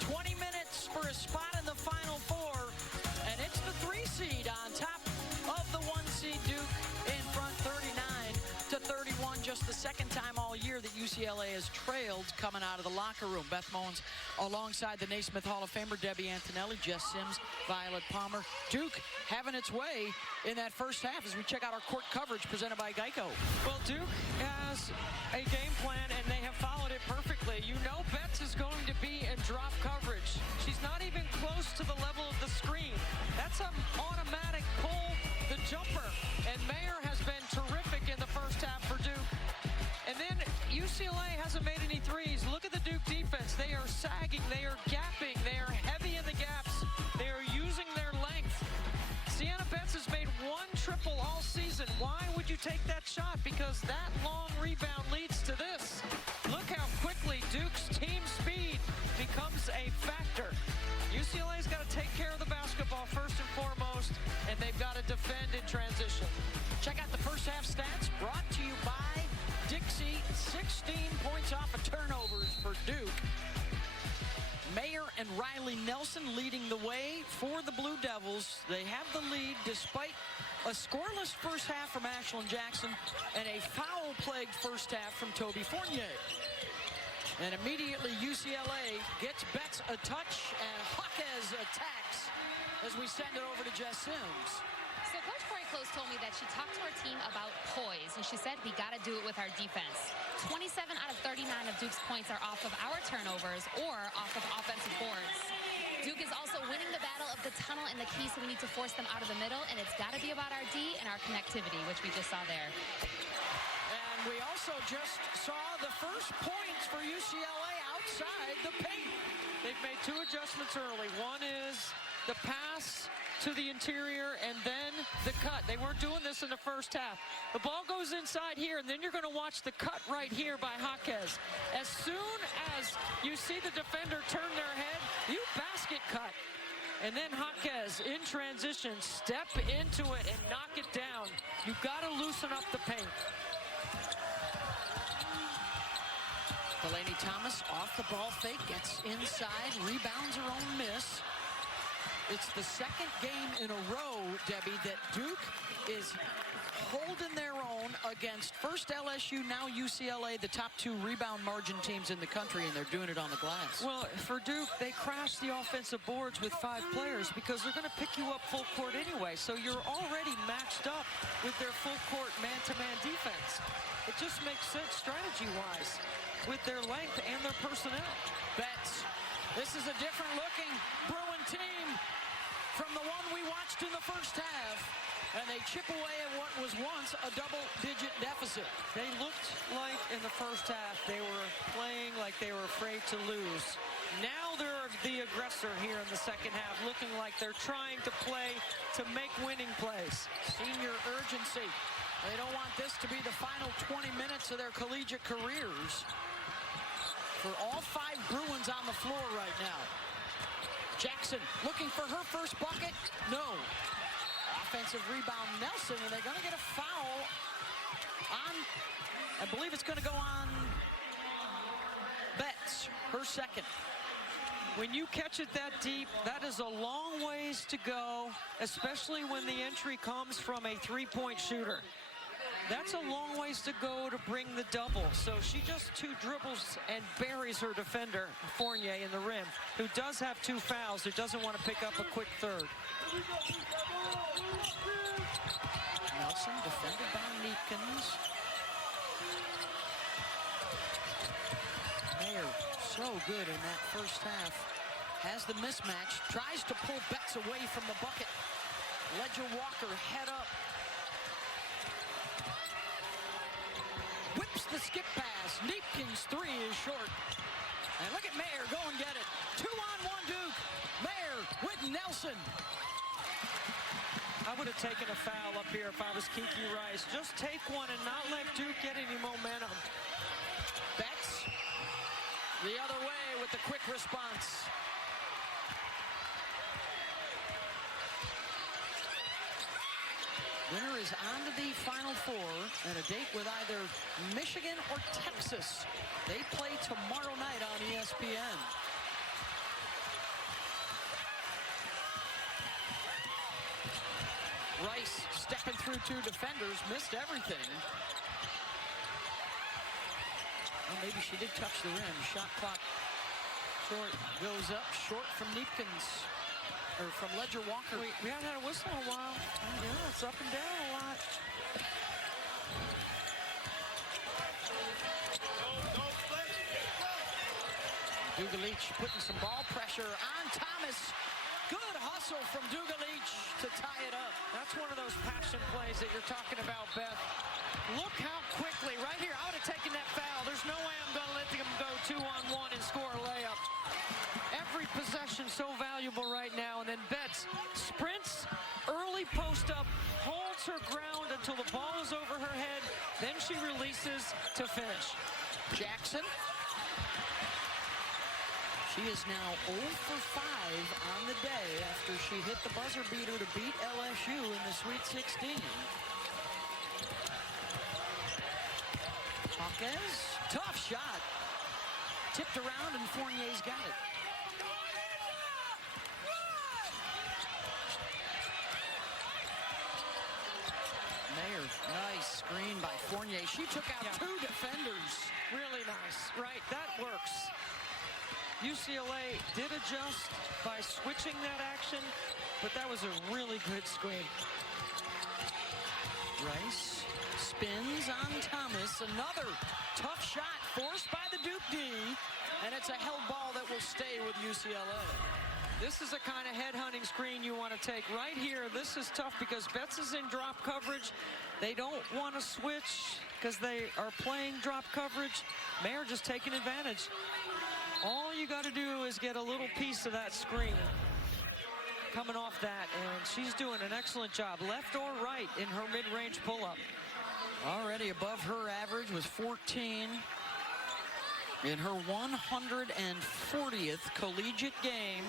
20 minutes for a spot in the Final Four, and it's the 3 seed. UCLA has trailed coming out of the locker room. Beth Mowins alongside the Naismith Hall of Famer Debbie Antonelli, Jess Sims, Violet Palmer. Duke having its way in that first half as we check out our court coverage presented by Geico. Well, Duke has a game plan, and they have followed it perfectly. You know Betts is going to be in drop coverage. She's not even close to the level of the screen. That's an automatic pull the jumper, and Mayer has been terrific in the first half for Duke. And then UCLA hasn't made any threes. Look at the Duke defense. They are sagging, they are gapping, they are heavy in the gaps, they are using their length. Sienna Betts has made one triple all season. Why would you take that shot? Because that long rebound leads to this. Look how quickly Duke's team speed becomes a factor. UCLA's got to take care of the basketball first and foremost, and they've got to defend in transition. Check out the first half stats brought to you by Dixie. 16 points off of turnovers for Duke. Mayer and Riley Nelson leading the way for the Blue Devils. They have the lead despite a scoreless first half from Ashlyn Jackson and a foul-plagued first half from Toby Fournier. And immediately UCLA gets Betts a touch, and Jaquez attacks as we send it over to Jess Sims. So Coach Corey Close told me that she talked to her team about poise, and she said we got to do it with our defense. 27 out of 39 of Duke's points are off of our turnovers or off of offensive boards. Duke is also winning the battle of the tunnel and the key, so we need to force them out of the middle, and it's got to be about our D and our connectivity, which we just saw there. And we also just saw the first points for UCLA outside the paint. They've made two adjustments early. One is the pass to the interior and then the cut. They weren't doing this in the first half. The ball goes inside here, and then you're going to watch the cut right here by Jaquez. As soon as you see the defender turn their head, you basket cut. And then Jaquez, in transition, step into it and knock it down. You've got to loosen up the paint. Delaney Thomas off the ball fake, gets inside, rebounds her own miss. It's the second game in a row, Debbie, that Duke is holding their own against first LSU, now UCLA, the top two rebound margin teams in the country, and they're doing it on the glass. Well, for Duke, they crash the offensive boards with 5 players because they're going to pick you up full court anyway. So you're already matched up with their full court man-to-man defense. It just makes sense strategy-wise with their length and their personnel. Betts. This is a different looking Bruin team from the one we watched in the first half, and they chip away at what was once a double-digit deficit. They looked like in the first half they were playing like they were afraid to lose. Now they're the aggressor here in the second half, looking like they're trying to play to make winning plays. Senior urgency. They don't want this to be the final 20 minutes of their collegiate careers for all 5 Bruins on the floor right now. Jackson looking for her first bucket. No. Offensive rebound, Nelson. Are they going to get a foul on, I believe it's going to go on Betts, her second. When you catch it that deep, that is a long ways to go, especially when the entry comes from a three-point shooter. That's a long ways to go to bring the double. So she just 2 dribbles and buries her defender, Fournier, in the rim, who does have 2 fouls, who doesn't want to pick up a quick third. Nelson defended by Neekins. Mayer so good in that first half. Has the mismatch, tries to pull Betts away from the bucket. Ledger Walker head up. Whips the skip pass. Neepkins' 3 is short. And look at Mayer go and get it. 2-on-1 Duke. Mayer with Nelson. I would have taken a foul up here if I was Kiki Rice. Just take one and not let Duke get any momentum. Betts the other way with the quick response. Winner is on to the Final Four and a date with either Michigan or Texas. They play tomorrow night on ESPN. Rice stepping through 2 defenders, missed everything. maybe she did touch the rim. Shot clock short, goes up short from Neepkins, or from Ledger Walker. We haven't had a whistle in a while. Yeah, it's up and down a lot. Dugalich putting some ball pressure on Thomas. Good hustle from Dugalich to tie it up. That's one of those passion plays that you're talking about, Beth. Look how quickly, right here, I would have taken that foul. There's no way I'm going to let them go 2-on-1 and score a layup. Every possession so valuable right now. And then Betts sprints, early post up, holds her ground until the ball is over her head. Then she releases to finish. Jackson. She is now 0 for 5 on the day after she hit the buzzer beater to beat LSU in the Sweet 16. Hawkes, tough shot. Tipped around and Fournier's got it. Mayer, nice screen by Fournier. She took out 2 defenders. Really nice, right? That works. UCLA did adjust by switching that action, but that was a really good screen. Rice spins on Thomas. Another tough shot forced by the Duke D, and it's a held ball that will stay with UCLA. This is the kind of head-hunting screen you want to take. Right here, this is tough because Betts is in drop coverage. They don't want to switch because they are playing drop coverage. Mayer just taking advantage. All you got to do is get a little piece of that screen coming off that, and she's doing an excellent job, left or right, in her mid-range pull-up. Already above her average with 14 in her 140th collegiate game.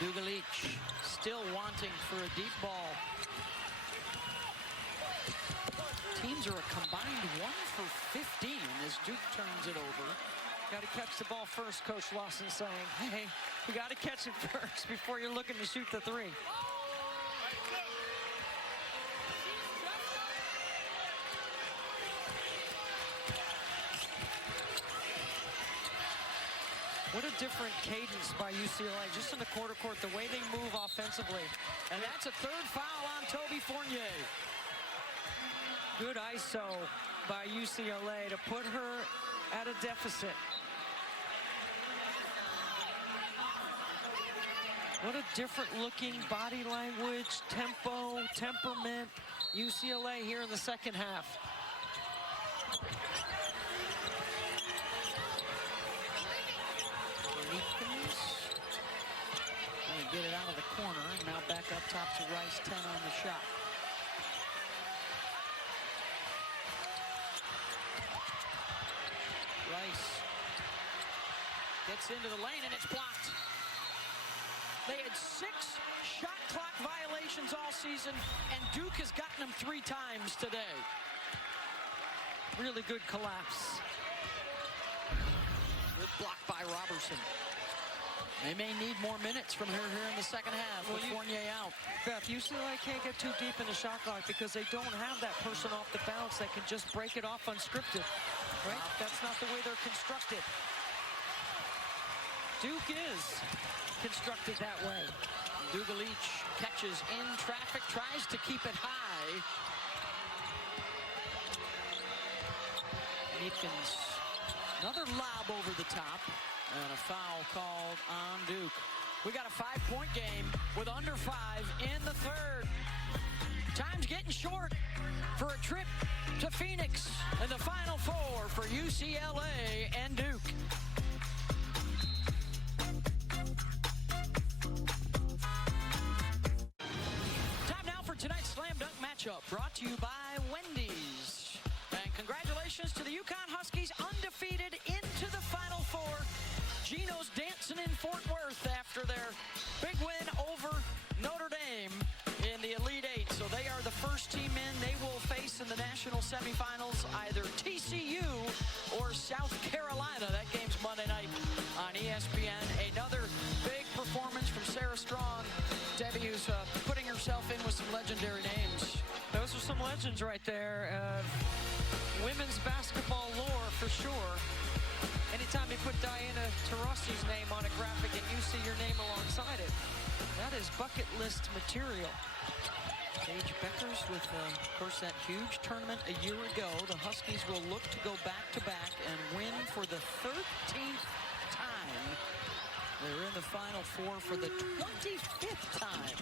Dugalich still wanting for a deep ball. Teams are a combined 1 for 15 as Duke turns it over. Got to catch the ball first, Coach Lawson saying. Hey, you got to catch it first before you're looking to shoot the 3. What a different cadence by UCLA, just in the quarter court, the way they move offensively. And that's a 3rd foul on Toby Fournier. Good ISO by UCLA to put her at a deficit. What a different looking body language, tempo, temperament. UCLA here in the second half. Gonna get it out of the corner. Now back up top to Rice, 10 on the shot. Rice gets into the lane and it's blocked. They had 6 shot clock violations all season, and Duke has gotten them 3 times today. Really good collapse. Good block by Robertson. They may need more minutes from her here in the second half with Fournier out. Beth, UCLA can't get too deep in the shot clock because they don't have that person off the bounce that can just break it off unscripted, right? That's not the way they're constructed. Duke is constructed that way. Dugalich catches in traffic, tries to keep it high. Neepkins, another lob over the top. And a foul called on Duke. We got a 5-point game with under 5 in the 3rd. Time's getting short for a trip to Phoenix in the Final Four for UCLA and Duke. Time now for tonight's Slam Dunk matchup, brought to you by Wendy's. And congratulations to the UConn Huskies, undefeated into the Final Four. Geno's dancing in Fort Worth after their big win over Notre Dame in the Elite Eight. So they are the first team in. They will face in the national semifinals, either TCU or South Carolina. That game's Monday night on ESPN. Another big performance from Sarah Strong. Debbie, who's putting herself in with some legendary names. Those are some legends right there. Women's basketball lore for sure. Anytime you put Diana Taurasi's name on a graphic and you see your name alongside it, that is bucket list material. Paige Beckers with, of course, that huge tournament a year ago. The Huskies will look to go back-to-back and win for the 13th time. They're in the Final Four for the 25th time.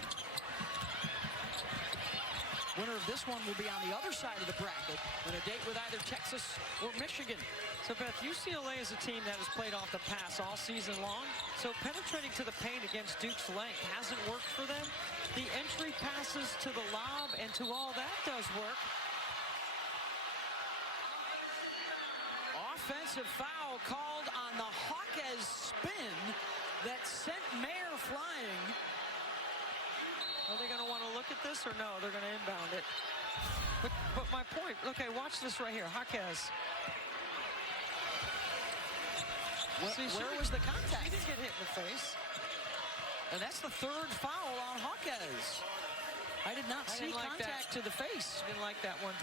Winner of this one will be on the other side of the bracket in a date with either Texas or Michigan. So, Beth, UCLA is a team that has played off the pass all season long. So penetrating to the paint against Duke's length hasn't worked for them. The entry passes to the lob and to all that does work. Offensive foul called on the Hawkes spin that sent Mayer flying. Are they going to want to look at this or no? They're going to inbound it. But my point, okay, watch this right here. Hawkes. Where was the contact? He didn't get hit in the face. And that's the third foul on Hawkes. I did not see contact to the face. Didn't like that one.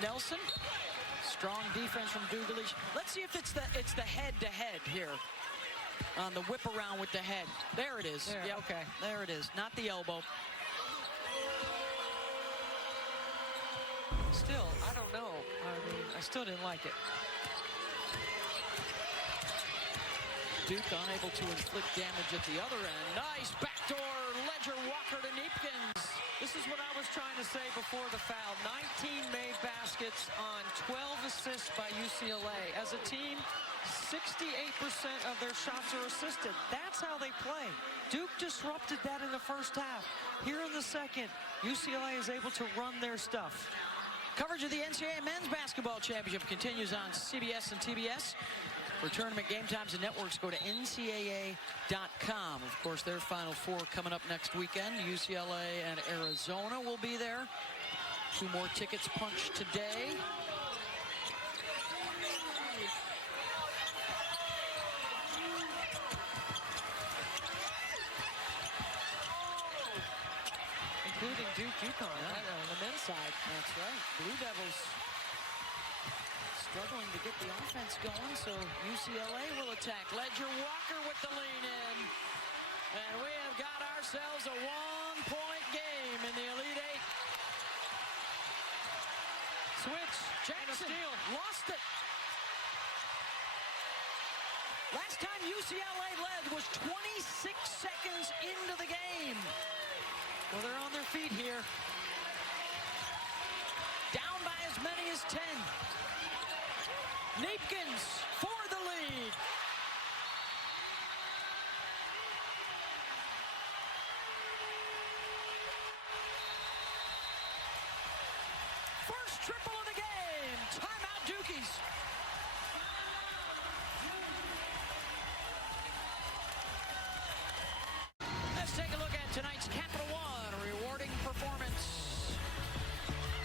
Nelson, strong defense from Dugalich. Let's see if it's the head-to-head here. On the whip around with the head. There it is. There, yeah, okay. There it is. Not the elbow. Still, I don't know. I mean, I still didn't like it. Duke unable to inflict damage at the other end. Nice backdoor Ledger Walker to Neepkins. This is what I was trying to say before the foul. 19 made baskets on 12 assists by UCLA. As a team, 68% of their shots are assisted. That's how they play. Duke disrupted that in the first half. Here in the second, UCLA is able to run their stuff. Coverage of the NCAA Men's Basketball Championship continues on CBS and TBS. For tournament game times and networks, go to ncaa.com. Of course, their Final Four coming up next weekend. UCLA and Arizona will be there. 2 more tickets punched today. Including Duke, UConn, on the men's side. That's right. Blue Devils struggling to get the offense going, so UCLA will attack. Ledger Walker with the lean in. And we have got ourselves a 1-point game in the Elite Eight. Switch. Jackson lost it. Last time UCLA led was 26 seconds into the game. Well, they're on their feet here. Down by as many as 10. Neepkins for the lead. First triple of the game. Timeout Dukies. Let's take a look at tonight's Capital One rewarding performance.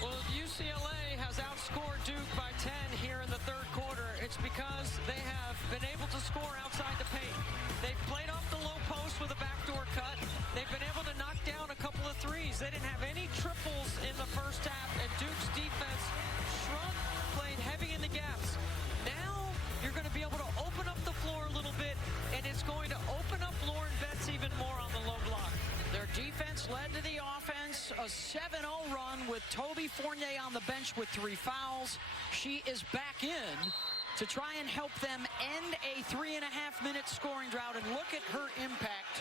Well, UCLA has outscored Duke by 10 here in the third quarter. It's because they have been able to score outside the paint. They've played off the low post with a backdoor cut. They've been able to knock down a couple of threes. They didn't have any triples in the first half, and Duke's defense shrunk, played heavy in the gaps. Now you're going to be able to open up the floor a little bit, and it's going to open up Lauren Betts even more on the low block. Their defense led to the offense, a 7-0 run with Toby Fournier on the bench with 3 fouls. She is back in to try and help them end a 3.5-minute scoring drought, and look at her impact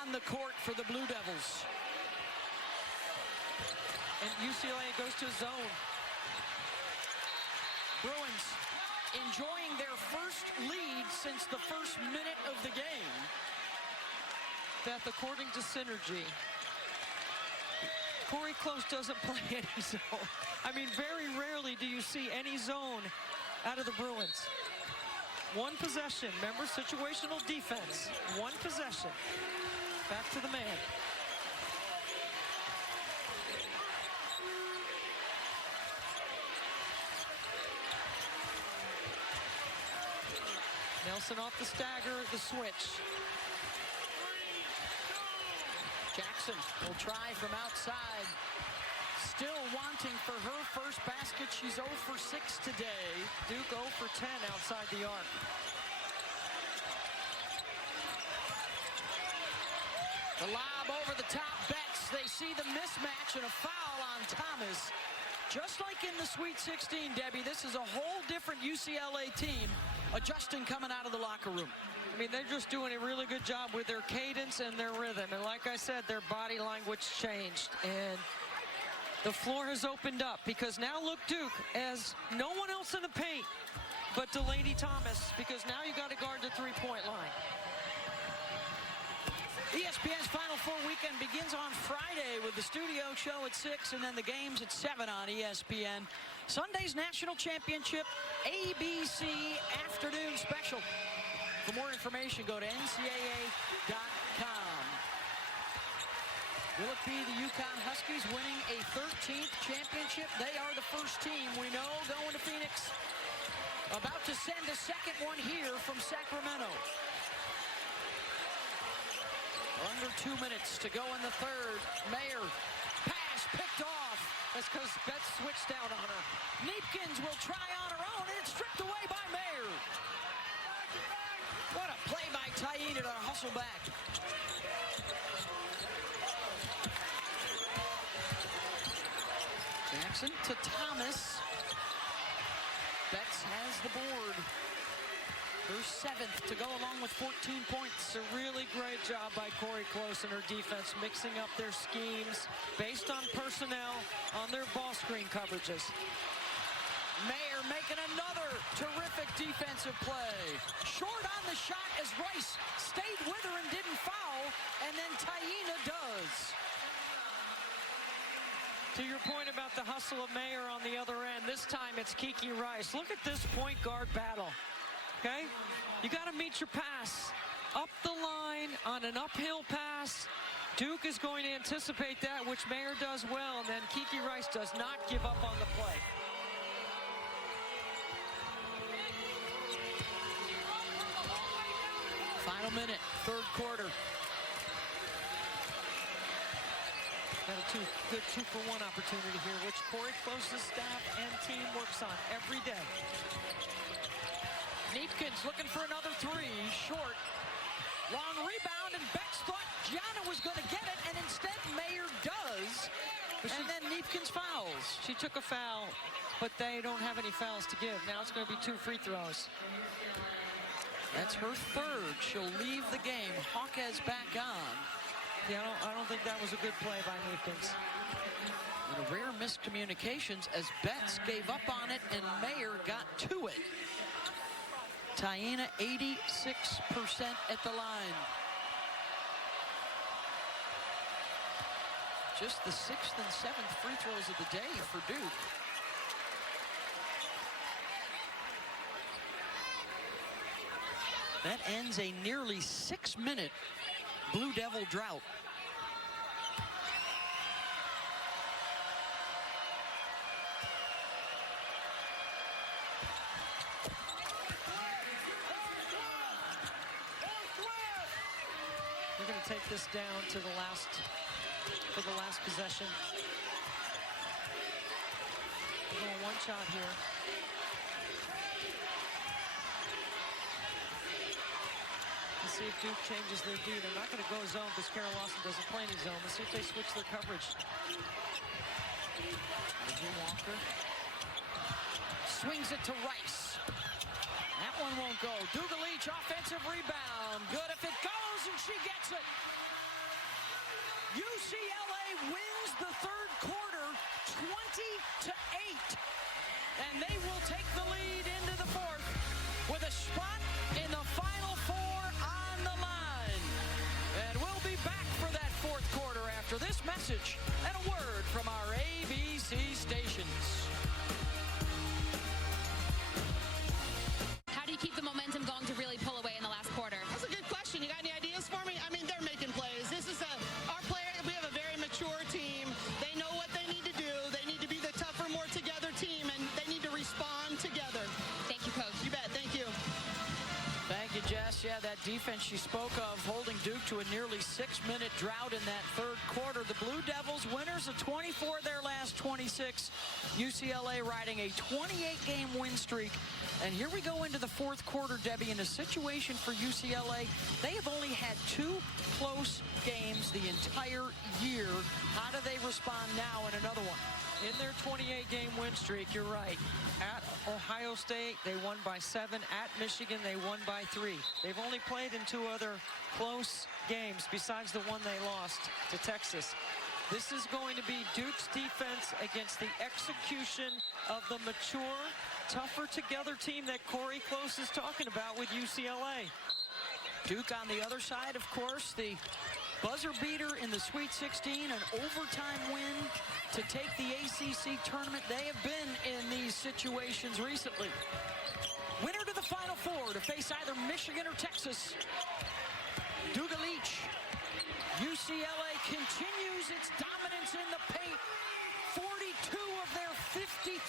on the court for the Blue Devils. And UCLA goes to zone. Bruins enjoying their first lead since the first minute of the game. Beth, according to Synergy, Corey Close doesn't play any zone. I mean, very rarely do you see any zone out of the Bruins. One possession, remember, situational defense. One possession. Back to the man. Nelson off the stagger, the switch. Jackson will try from outside. Still wanting for her first basket. She's 0 for 6 today. Duke 0 for 10 outside the arc. The lob over the top, Betts. They see the mismatch and a foul on Thomas. Just like in the Sweet 16, Debbie, this is a whole different UCLA team adjusting coming out of the locker room. I mean, they're just doing a really good job with their cadence and their rhythm. And like I said, their body language changed. And the floor has opened up because now look, Duke has no one else in the paint but Delaney Thomas, because now you got to guard the three-point line. ESPN's Final Four weekend begins on Friday with the studio show at 6 and then the games at 7 on ESPN. Sunday's national championship ABC afternoon special. For more information, go to ncaa.com. Will it be the UConn Huskies winning a 13th championship? They are the first team we know going to Phoenix. About to send a second one here from Sacramento. Under 2 minutes to go in the third. Mayer, pass picked off. That's because Betts switched out on her. Neepkins will try on her own, and it's stripped away by Mayer. What a play by Taina to hustle back. Jackson to Thomas. Betts has the board. Her 7th to go along with 14 points. It's a really great job by Corey Close and her defense, mixing up their schemes based on personnel on their ball screen coverages. Mayer making another terrific defensive play. Short on the shot as Rice stayed with her and didn't foul, and then Taina does. To your point about the hustle of Mayer on the other end, this time it's Kiki Rice. Look at this point guard battle. Okay? You got to meet your pass up the line on an uphill pass. Duke is going to anticipate that, which Mayer does well, and then Kiki Rice does not give up on the play. Final minute, third quarter. Got a good 2-for-1 opportunity here, which Corey Close's staff and team works on every day. Neepkins looking for another three, short. Long rebound, and Betts thought Gianna was going to get it, and instead Mayer does. And then Neepkins fouls. She took a foul, but they don't have any fouls to give. Now it's going to be 2 free throws. That's her third. She'll leave the game. Hawkes back on. Yeah, I don't think that was a good play by Neepkins. And a rare miscommunications as Betts gave up on it, and Mayer got to it. Taina 86% at the line. Just the 6th and 7th free throws of the day for Duke. That ends a nearly 6-minute Blue Devil drought. We're going to take this down to the last possession. We're going one shot here. Let's see if Duke changes their D. They're not going to go zone because Carol Lawson doesn't play any zone. Let's see if they switch their coverage. Walker swings it to Rice. That one won't go. Dugalich offensive rebound. Good if it goes, and she gets it. UCLA wins the third quarter 20-8. And they will take the lead into the fourth with a spot in the Final Four on the line. And we'll be back for that fourth quarter after this message and a word from our ABC stations. How do you keep the momentum going to really pull away in the last quarter? That's a good question. You got any ideas for me? I mean, they're making plays. This is our player. We have a very mature team. They know what they need to do. They need to be the tougher, more together team, and they need to respond together. Thank you, Coach. You bet. Thank you. Thank defense she spoke of, holding Duke to a nearly 6-minute drought in that third quarter. The Blue Devils, winners of 24 of their last 26. UCLA riding a 28-game win streak. And here we go into the fourth quarter, Debbie, in a situation for UCLA. They have only had 2 close games the entire year. How do they respond now in another one? In their 28-game win streak, you're right. At Ohio State, they won by 7. At Michigan, they won by 3. They've only played in 2 other close games besides the one they lost to Texas. This is going to be Duke's defense against the execution of the mature, tougher together team that Corey Close is talking about with UCLA. Duke on the other side, of course, the buzzer beater in the Sweet 16, an overtime win to take the ACC tournament. They have been in these situations recently. Winner to the Final Four to face either Michigan or Texas. Dugalich. UCLA continues its dominance in the paint. 42 of their 53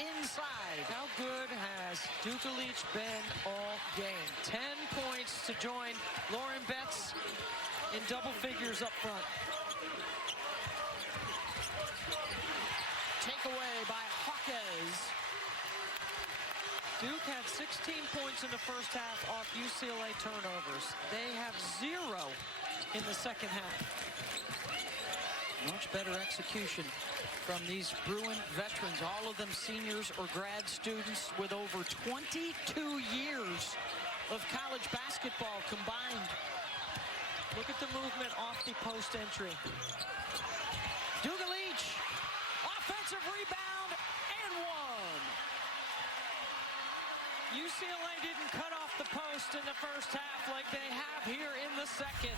inside. How good has Dugalich been all game? 10 points to join Lauren Betts in double figures up front. Takeaway by Hawkes. Duke had 16 points in the first half off UCLA turnovers. They have 0 in the second half. Much better execution from these Bruin veterans, all of them seniors or grad students with over 22 years of college basketball combined. Look at the movement off the post entry. Dugalich, offensive rebound, and 1. UCLA didn't cut off the post in the first half like they have here in the second.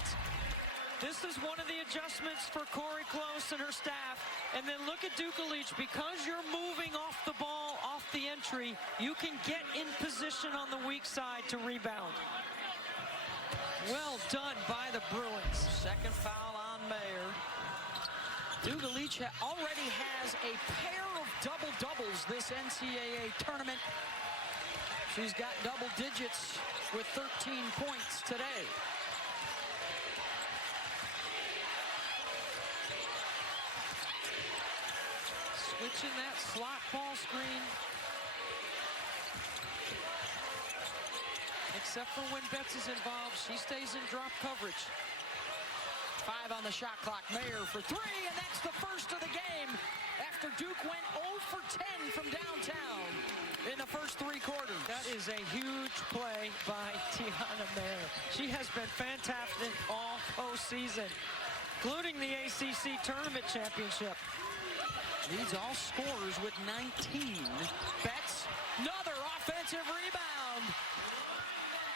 This is one of the adjustments for Corey Close and her staff. And then look at Dugalich. Because you're moving off the ball, off the entry, you can get in position on the weak side to rebound. Well done by the Bruins. Second foul on Mayer. Dugalich already has a pair of double-doubles this NCAA tournament. She's got double digits with 13 points today. Switching that slot ball screen. Except for when Betts is involved, she stays in drop coverage. 5 on the shot clock. Mayer for 3, and that's the first of the game after Duke went 0 for 10 from downtown in the first 3 quarters. That is a huge play by Tiana Mayer. She has been fantastic all postseason, including the ACC Tournament Championship. Leads all scorers with 19. Betts, another offensive rebound.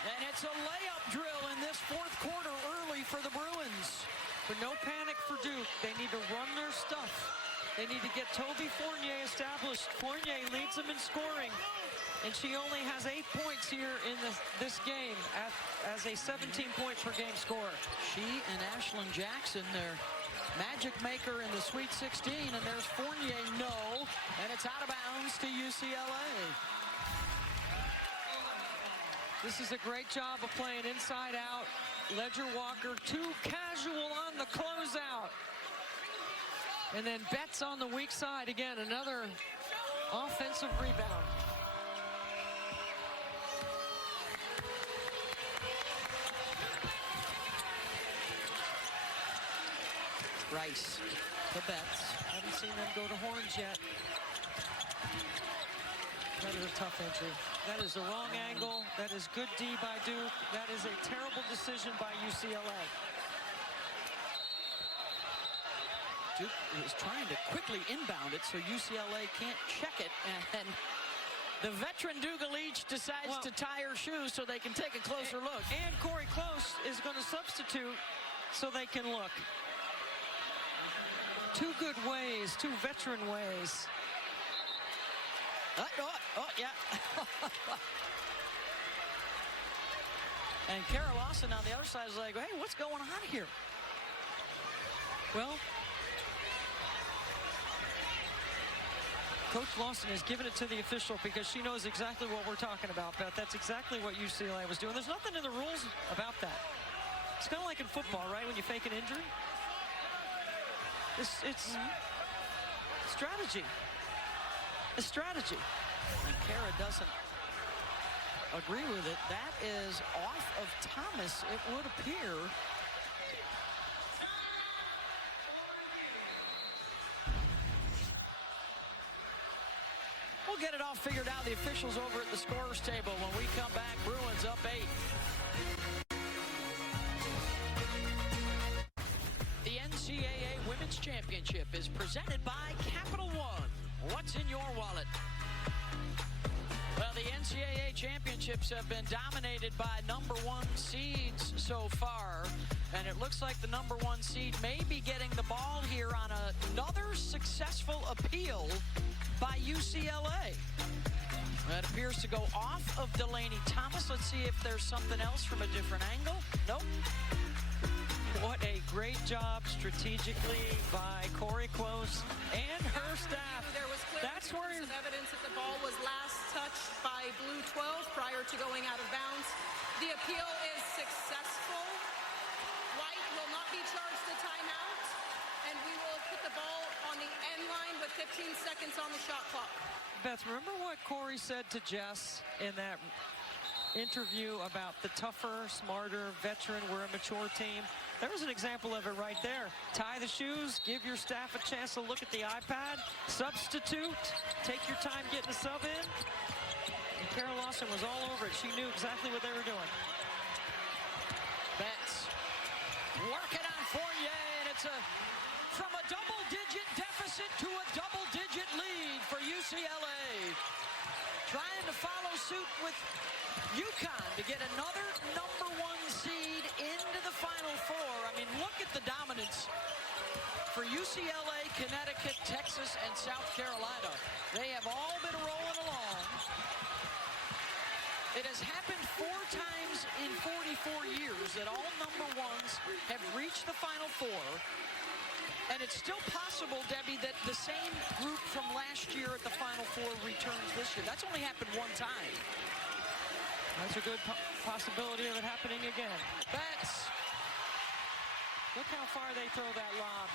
And it's a layup drill in this fourth quarter early for the Bruins. But no panic for Duke. They need to run their stuff. They need to get Toby Fournier established. Fournier leads them in scoring. And she only has 8 points here in this game as a 17-point per game scorer. She and Ashlyn Jackson, their magic maker in the Sweet 16, and there's Fournier, no, and it's out of bounds to UCLA. This is a great job of playing inside out. Ledger Walker, too casual on the closeout. And then Betts on the weak side again, another offensive rebound. Rice to Betts. Haven't seen them go to horns yet. That is a tough entry. That is the wrong angle. That is good D by Duke. That is a terrible decision by UCLA. Duke is trying to quickly inbound it so UCLA can't check it. And the veteran Dugalich decides to tie her shoes so they can take a closer look. And Corey Close is going to substitute so they can look. 2 good ways, 2 veteran ways. Yeah. And Kara Lawson on the other side is like, hey, what's going on here? Well, Coach Lawson has given it to the official because she knows exactly what we're talking about, Beth. That's exactly what UCLA was doing. There's nothing in the rules about that. It's kind of like in football, right, when you fake an injury? It's strategy. It's strategy. And Kara doesn't agree with it. That is off of Thomas, it would appear. We'll get it all figured out. The officials over at the scorer's table when we come back. Bruins up 8. The NCAA Women's Championship is presented by Capital One. What's in your wallet? Well, the NCAA championships have been dominated by number 1 seeds so far, and it looks like the number 1 seed may be getting the ball here on another successful appeal by UCLA. That appears to go off of Delaney Thomas. Let's see if there's something else from a different angle. Nope. What a great job strategically by Corey Close and her staff. There was clear evidence that the ball was last touched by Blue 12 prior to going out of bounds. The appeal is successful. White will not be charged a timeout, and we will put the ball on the end line with 15 seconds on the shot clock. Beth, remember what Corey said to Jess in that interview about the tougher, smarter, veteran, we're a mature team? There was an example of it right there. Tie the shoes, give your staff a chance to look at the iPad, substitute, take your time getting a sub in. And Kara Lawson was all over it. She knew exactly what they were doing. Betts working on Fournier, and it's from a double-digit deficit to a double-digit lead for UCLA. Trying to follow suit with UConn to get another number 1 seed into the Final Four. I mean, look at the dominance for UCLA, Connecticut, Texas, and South Carolina. They have all been rolling along. It has happened 4 times in 44 years that all number 1s have reached the Final Four. And it's still possible, Debbie, that the same group from last year at the Final Four returns this year. That's only happened 1 time. That's a good possibility of it happening again. Betts. Look how far they throw that lob.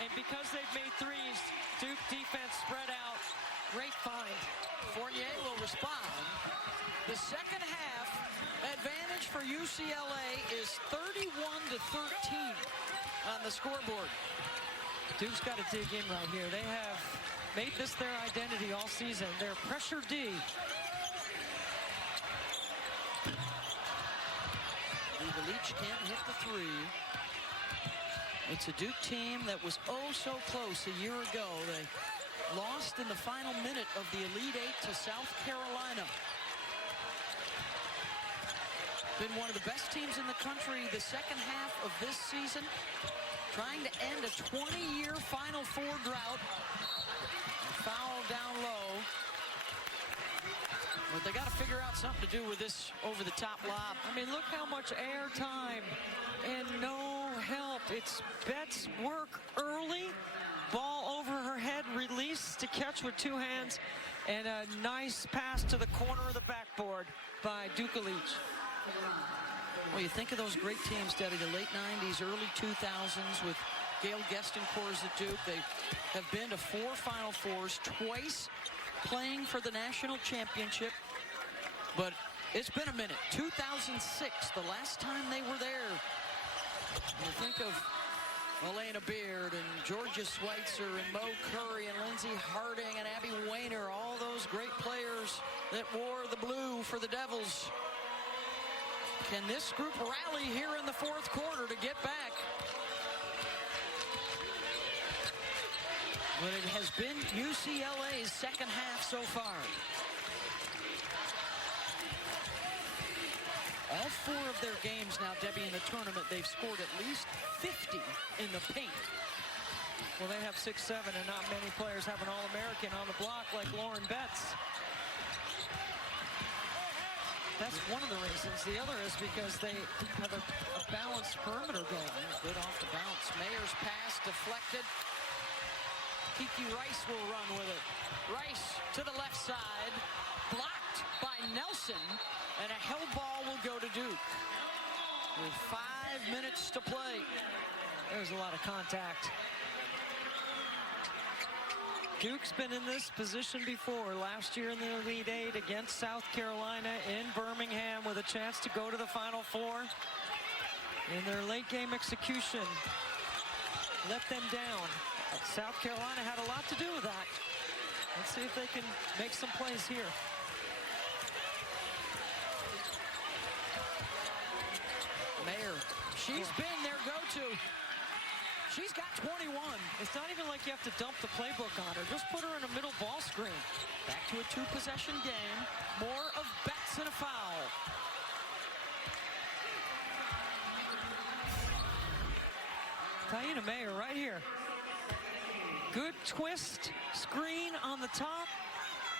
And because they've made threes, Duke defense spread out. Great find. Fournier will respond. The second half advantage for UCLA is 31-13 on the scoreboard. Duke's got to dig in right here. They have made this their identity all season. Their pressure D. Leach can't hit the 3. It's a Duke team that was oh so close a year ago. They lost in the final minute of the Elite 8 to South Carolina. Been one of the best teams in the country the second half of this season. Trying to end a 20-year Final Four drought. Foul down low. But they got to figure out something to do with this over-the-top lob. I mean, look how much air time and no help. It's Betts' work early. Ball over her head, release to catch with 2 hands, and a nice pass to the corner of the backboard by Duke Leach. Well, you think of those great teams, Debbie, the late 90s, early 2000s with Gail Gestencourt at Duke. They have been to 4 Final Fours, twice playing for the national championship. But it's been a minute. 2006, the last time they were there. You think of Elena Beard and Georgia Schweitzer and Mo Curry and Lindsey Harding and Abby Wayner, all those great players that wore the blue for the Devils. Can this group rally here in the 4th quarter to get back? But it has been UCLA's second half so far. All 4 of their games now, Debbie, in the tournament, they've scored at least 50 in the paint. Well, they have 6-7, and not many players have an All-American on the block like Lauren Betts. That's one of the reasons. The other is because they have a balanced perimeter game. Good off the bounce. Mayer's pass deflected. Kiki Rice will run with it. Rice to the left side, blocked by Nelson, and a held ball will go to Duke. With 5 minutes to play. There's a lot of contact. Duke's been in this position before, last year in the Elite Eight against South Carolina in Birmingham with a chance to go to the Final Four. In their late game execution, let them down. South Carolina had a lot to do with that. Let's see if they can make some plays here. Mayer, she's been their go-to. She's got 21. It's not even like you have to dump the playbook on her. Just put her in a middle ball screen. Back to a two-possession game. More of Betts and a foul. Taina Mayer right here. Good twist, screen on the top.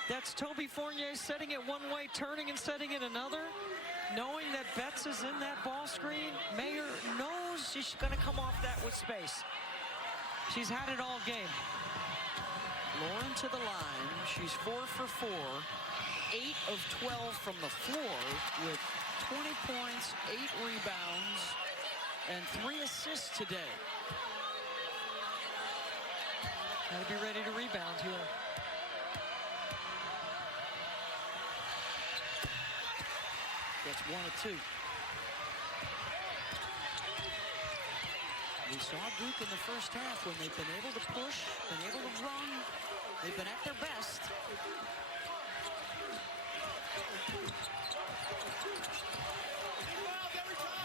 That's Toby Fournier setting it one way, turning and setting it another. Knowing that Betts is in that ball screen, Mayer knows she's going to come off that with space. She's had it all game. Lauren to the line. She's 4 for 4. 8 of 12 from the floor with 20 points, 8 rebounds, and 3 assists today. Got to be ready to rebound here. Gets 1 of 2. We saw Duke in the first half when they've been able to push, been able to run. They've been at their best.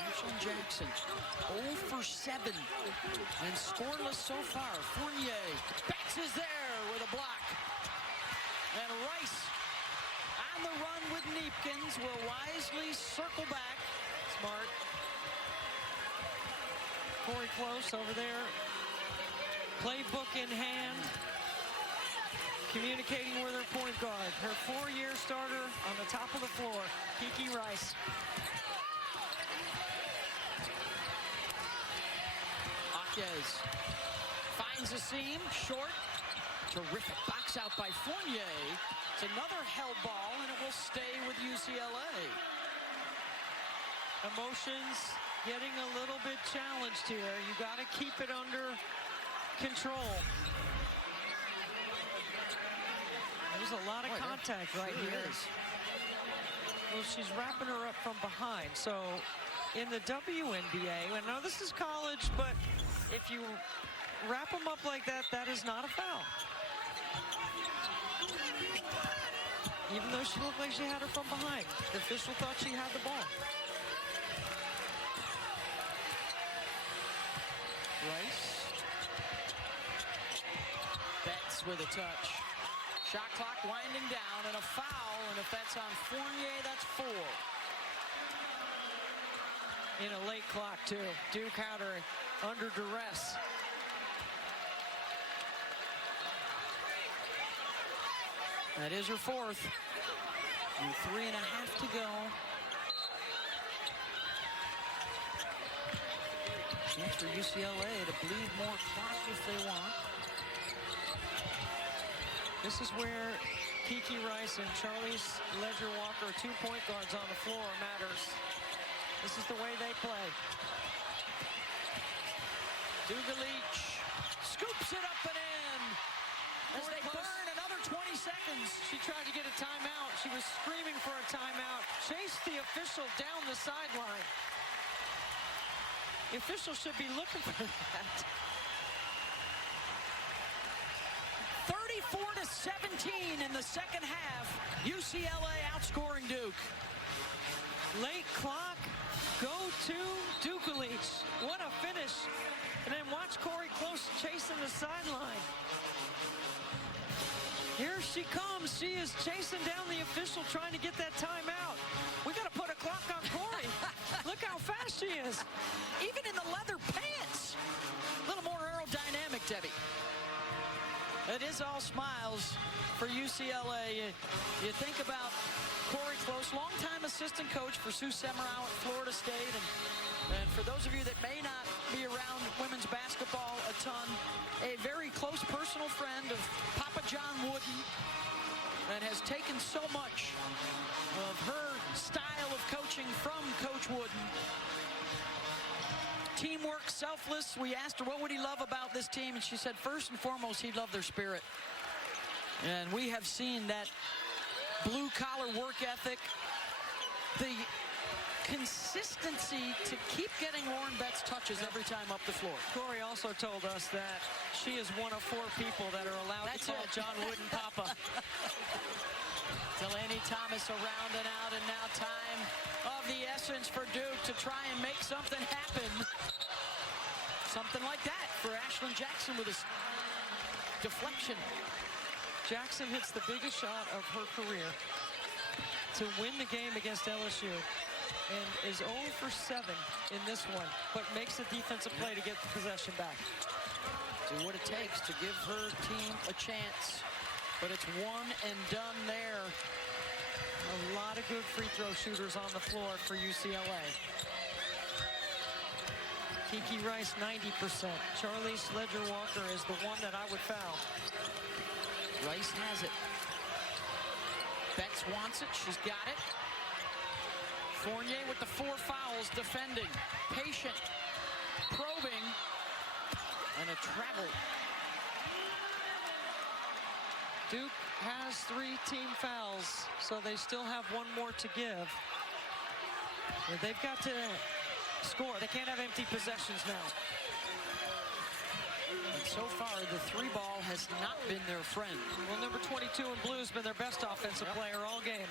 Ashland Jackson, 0 for 7 and scoreless so far. Fournier, Betts is there with a block. And Rice on the run with Neepkins will wisely circle back. Smart. Corey Close over there. Playbook in hand. Communicating with her point guard. Her 4-year starter on the top of the floor, Kiki Rice. Akez finds a seam, short. Terrific box out by Fournier. It's another held ball, and it will stay with UCLA. Emotions getting a little bit challenged here. You got to keep it under control. There's a lot of contact right here. Well, she's wrapping her up from behind. So in the WNBA, I know this is college, but if you wrap them up like that, that is not a foul. Even though she looked like she had her from behind. The official thought she had the ball. Rice. Betts with a touch. Shot clock winding down and a foul, and if that's on Fournier, that's 4. In a late clock, too. Duke had her under duress. That is her 4th. And 3.5 to go. Chance for UCLA to bleed more clock if they want. This is where Kiki Rice and Charlize Ledger-Walker, 2 point guards on the floor, matters. This is the way they play. Dugalich scoops it up and in. As they burn another 20 seconds. She tried to get a timeout. She was screaming for a timeout. Chased the official down the sideline. The official should be looking for that. 34-17 in the second half. UCLA outscoring Duke. Late clock, go to Dugalich. What a finish. And then watch Corey Close chasing the sideline. Here she comes. She is chasing down the official trying to get that timeout. We got to put a clock on Corey. Look how fast she is. Even in the leather pants. A little more aerodynamic, Debbie. It is all smiles for UCLA. You think about Corey Close, longtime assistant coach for Sue Semrau at Florida State, and And for those of you that may not be around women's basketball a ton, a very close personal friend of Papa John Wooden, and has taken so much of her style of coaching from Coach Wooden. Teamwork, selfless. We asked her what would he love about this team, and she said first and foremost he loved their spirit. And we have seen that blue-collar work ethic, the consistency to keep getting Lauren Betts touches every time up the floor. Corey also told us that she is one of 4 people that are allowed to call John Wooden Papa. Delaney Thomas around and out, and now time of the essence for Duke to try and make something happen. Something like that for Ashlyn Jackson with his deflection. Jackson hits the biggest shot of her career to win the game against LSU and is 0 for 7 in this one, but makes the defensive play to get the possession back. Do what it takes to give her team a chance, but it's one and done there. A lot of good free throw shooters on the floor for UCLA. Kiki Rice, 90%. Charlize Ledger-Walker is the one that I would foul. Rice has it. Betts wants it. She's got it. Fournier with the 4 fouls, defending. Patient. Probing. And a travel. Duke has 3 team fouls, so they still have 1 more to give. But they've got to score. They can't have empty possessions now. And so far, the 3-ball has not been their friend. Well, number 22 in blue has been their best offensive player all game.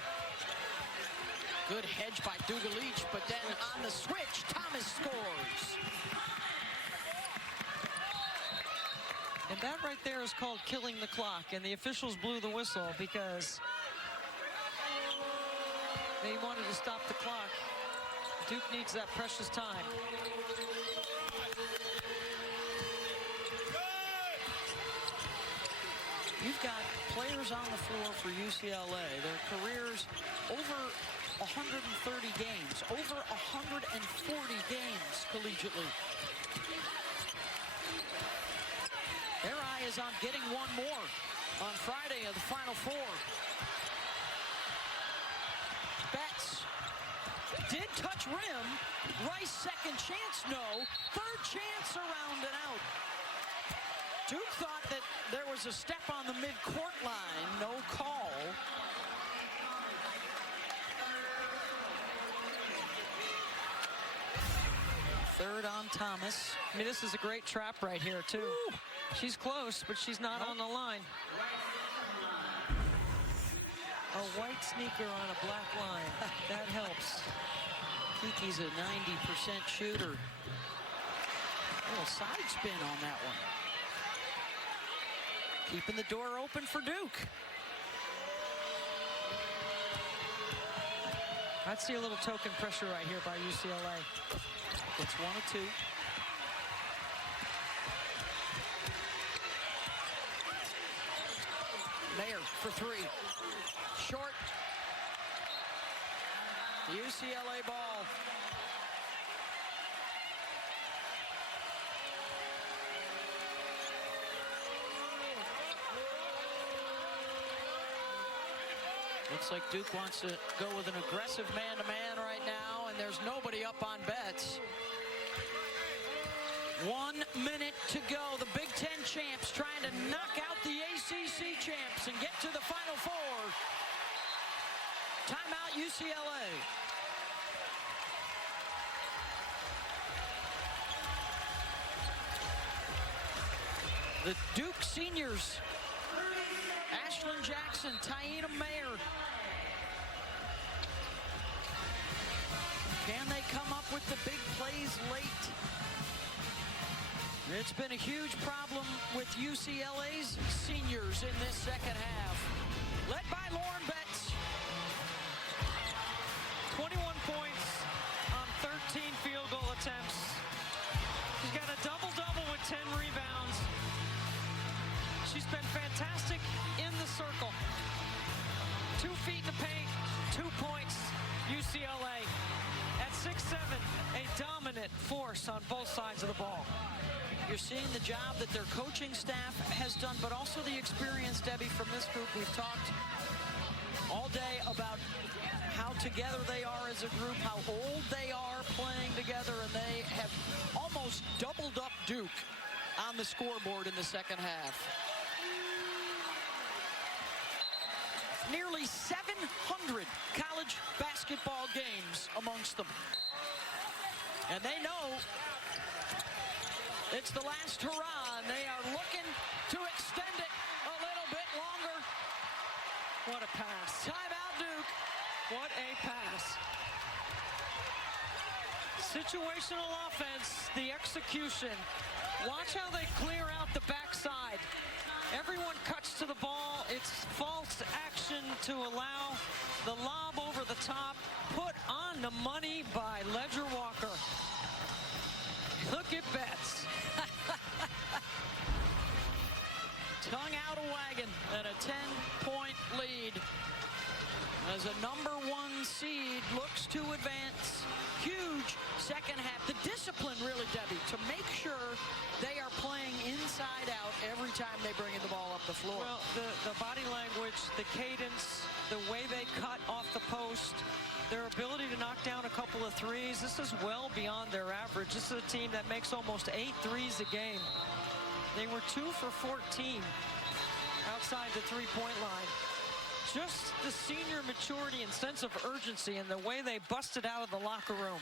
Good hedge by Duga-Leach, but then on the switch, Thomas scores. And that right there is called killing the clock, and the officials blew the whistle because they wanted to stop the clock. Duke needs that precious time. You've got players on the floor for UCLA. Their careers over 130 games, over 140 games collegiately. Their eye is on getting 1 more on Friday of the Final Four. Betts did touch rim. Rice, second chance, no. Third chance around and out. Duke thought that there was a step on the mid-court line. No call. Third on Thomas. I mean, this is a great trap right here, too. Ooh. She's close, but she's not on the line. A white sneaker on a black line. That helps. Kiki's a 90% shooter. A little side spin on that one. Keeping the door open for Duke. I'd see a little token pressure right here by UCLA. It's 1 of 2. Mayer for 3. Short. UCLA ball. Looks like Duke wants to go with an aggressive man-to-man right now, and there's nobody up on Betts. 1 minute to go. The Big Ten champs trying to knock out the ACC champs and get to the Final Four. Timeout, UCLA. The Duke seniors, Ashlyn Jackson, Taina Mayer. Can they come up with the big plays late? It's been a huge problem with UCLA's seniors in this second half. Led by Lauren Betts. 21 points on 13 field goal attempts. She's got a double-double with 10 rebounds. She's been fantastic in the circle. 2 feet in the paint, 2 points, UCLA. At 6'7", a dominant force on both sides of the ball. You're seeing the job that their coaching staff has done, but also the experience, Debbie, from this group. We've talked all day about how together they are as a group, how old they are playing together, and they have almost doubled up Duke on the scoreboard in the second half. Nearly 700 college basketball games amongst them. And they know it's the last hurrah, and they are looking to extend it a little bit longer. What a pass. Timeout, Duke. What a pass. Situational offense, the execution. Watch how they clear out the backside. Everyone cuts to the ball. It's false action to allow the lob over the top. Put on the money by Ledger Walker. Look at Betts. Tongue out a wagon and a 10-point lead as a #1 seed looks to advance. Huge second half. The discipline, really, Debbie, to make sure they are playing inside out every time they bring the ball up the floor. Well, the body language, the cadence, the way they cut off the post, their ability to knock down a couple of threes, this is well beyond their average. This is a team that makes almost 8 threes a game. They were 2 for 14 outside the three-point line. Just the senior maturity and sense of urgency and the way they busted out of the locker room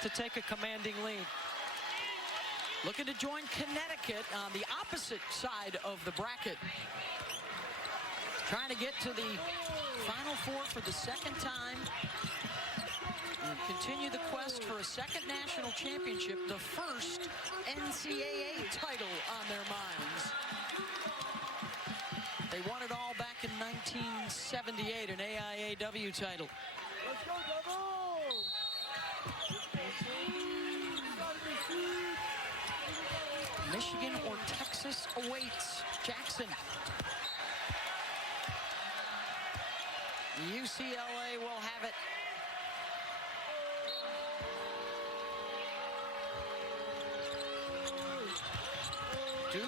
to take a commanding lead. Looking to join Connecticut on the opposite side of the bracket. Trying to get to the Final Four for the second time. And continue the quest for a second national championship, the first NCAA title on their minds. They won it all back in 1978, an AIAW title. Let's go, Devils! Michigan or Texas awaits. Jackson. UCLA will have it. Duke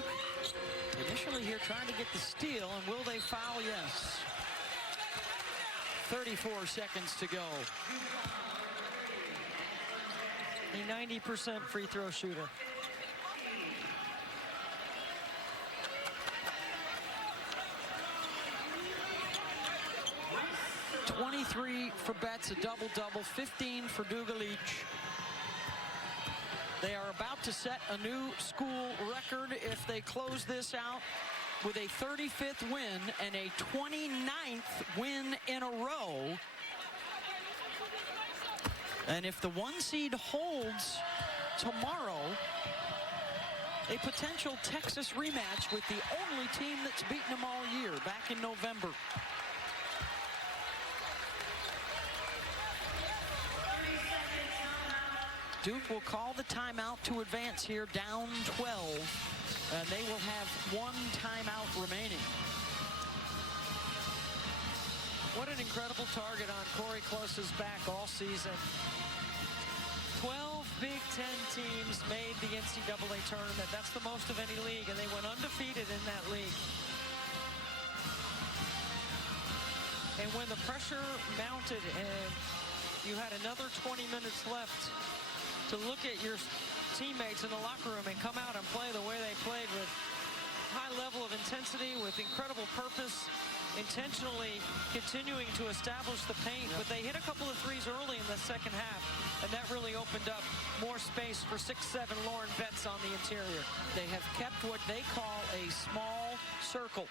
initially here trying to get the steal, and will they foul? Yes. 34 seconds to go. A 90% free throw shooter. $23 for Betts, a double-double, 15 for Dugalich. They are about to set a new school record if they close this out with a 35th win and a 29th win in a row. And if the 1 seed holds tomorrow, a potential Texas rematch with the only team that's beaten them all year back in November. Duke will call the timeout to advance here, down 12, and they will have 1 timeout remaining. What an incredible target on Corey Close's back all season. 12 Big Ten teams made the NCAA tournament. That's the most of any league, and they went undefeated in that league. And when the pressure mounted and you had another 20 minutes left to look at your teammates in the locker room and come out and play the way they played, with high level of intensity, with incredible purpose, intentionally continuing to establish the paint. But they hit a couple of threes early in the second half, and that really opened up more space for 6'7" Lauren Betts on the interior. They have kept what they call a small circle,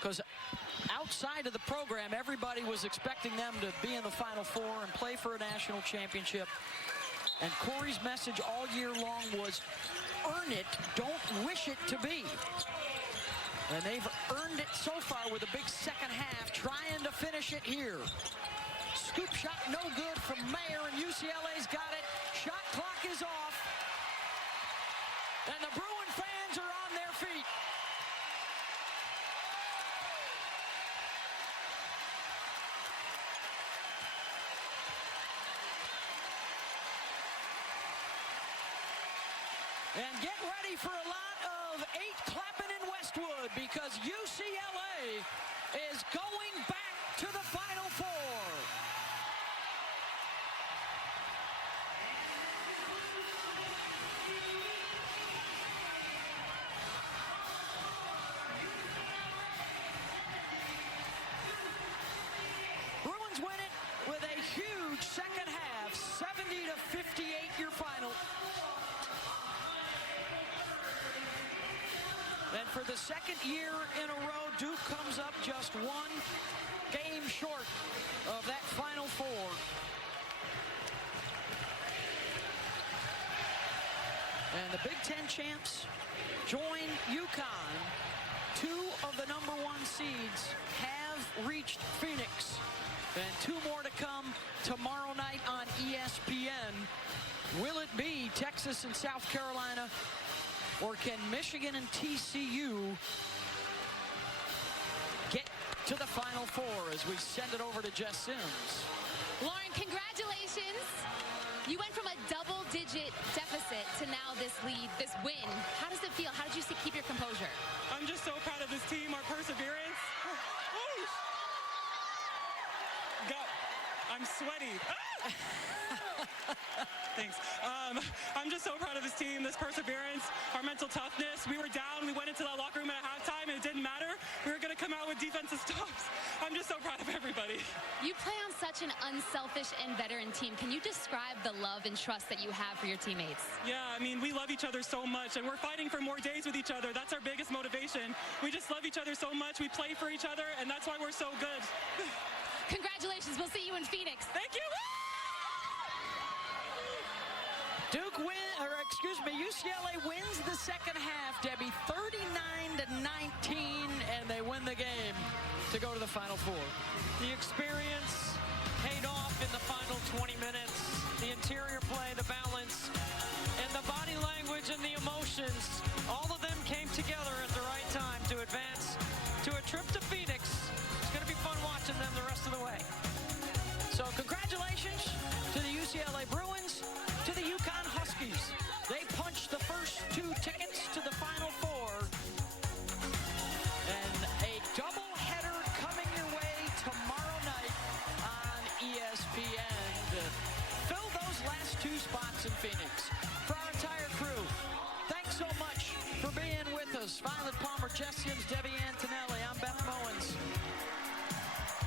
because outside of the program, everybody was expecting them to be in the Final Four and play for a national championship. And Corey's message all year long was, earn it, don't wish it to be. And they've earned it so far with a big second half, trying to finish it here. Scoop shot no good from Mayer, and UCLA's got it. Shot clock is off. And the Bruin fans are on their feet. And get ready for a lot of 8 clapping in Westwood because UCLA is going back to the Final Four. Bruins win it with a huge second half, 70-58 your final. And for the second year in a row, Duke comes up just 1 game short of that Final Four. And the Big Ten champs join UConn. 2 of the #1 seeds have reached Phoenix. And 2 more to come tomorrow night on ESPN. Will it be Texas and South Carolina, or can Michigan and TCU get to the Final Four as we send it over to Jess Sims? Lauren, congratulations. You went from a double-digit deficit to now this lead, this win. How does it feel? How did you keep your composure? I'm just so proud of this team, our perseverance. God, I'm sweaty. Thanks. I'm just so proud of this team, this perseverance, our mental toughness. We were down. We went into that locker room at halftime, and it didn't matter. We were going to come out with defensive stops. I'm just so proud of everybody. You play on such an unselfish and veteran team. Can you describe the love and trust that you have for your teammates? Yeah, I mean, we love each other so much, and we're fighting for more days with each other. That's our biggest motivation. We just love each other so much. We play for each other, and that's why we're so good. Congratulations. We'll see you in Phoenix. Thank you. UCLA wins the second half, Debbie, 39-19, and they win the game to go to the Final Four. The experience paid off in the final 20 minutes. The interior play, the balance, and the body language and the emotions, all of them came together at the right time to advance to a trip to Phoenix. It's going to be fun watching them the rest of the way. So congratulations to the UCLA Bruins, to the UConn Huskies. They punched the first 2 tickets to the Final Four. And a doubleheader coming your way tomorrow night on ESPN to fill those last 2 spots in Phoenix. For our entire crew, thanks so much for being with us. Violet Palmer, Jess Sims, Debbie Antonelli. I'm Beth Mowens.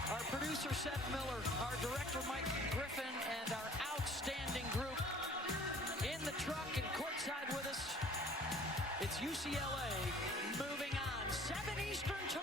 Our producer, Seth Miller, our director, Mike Griffin, and our outstanding group in the truck and courtside with us. It's UCLA moving on. 7 Eastern tomorrow.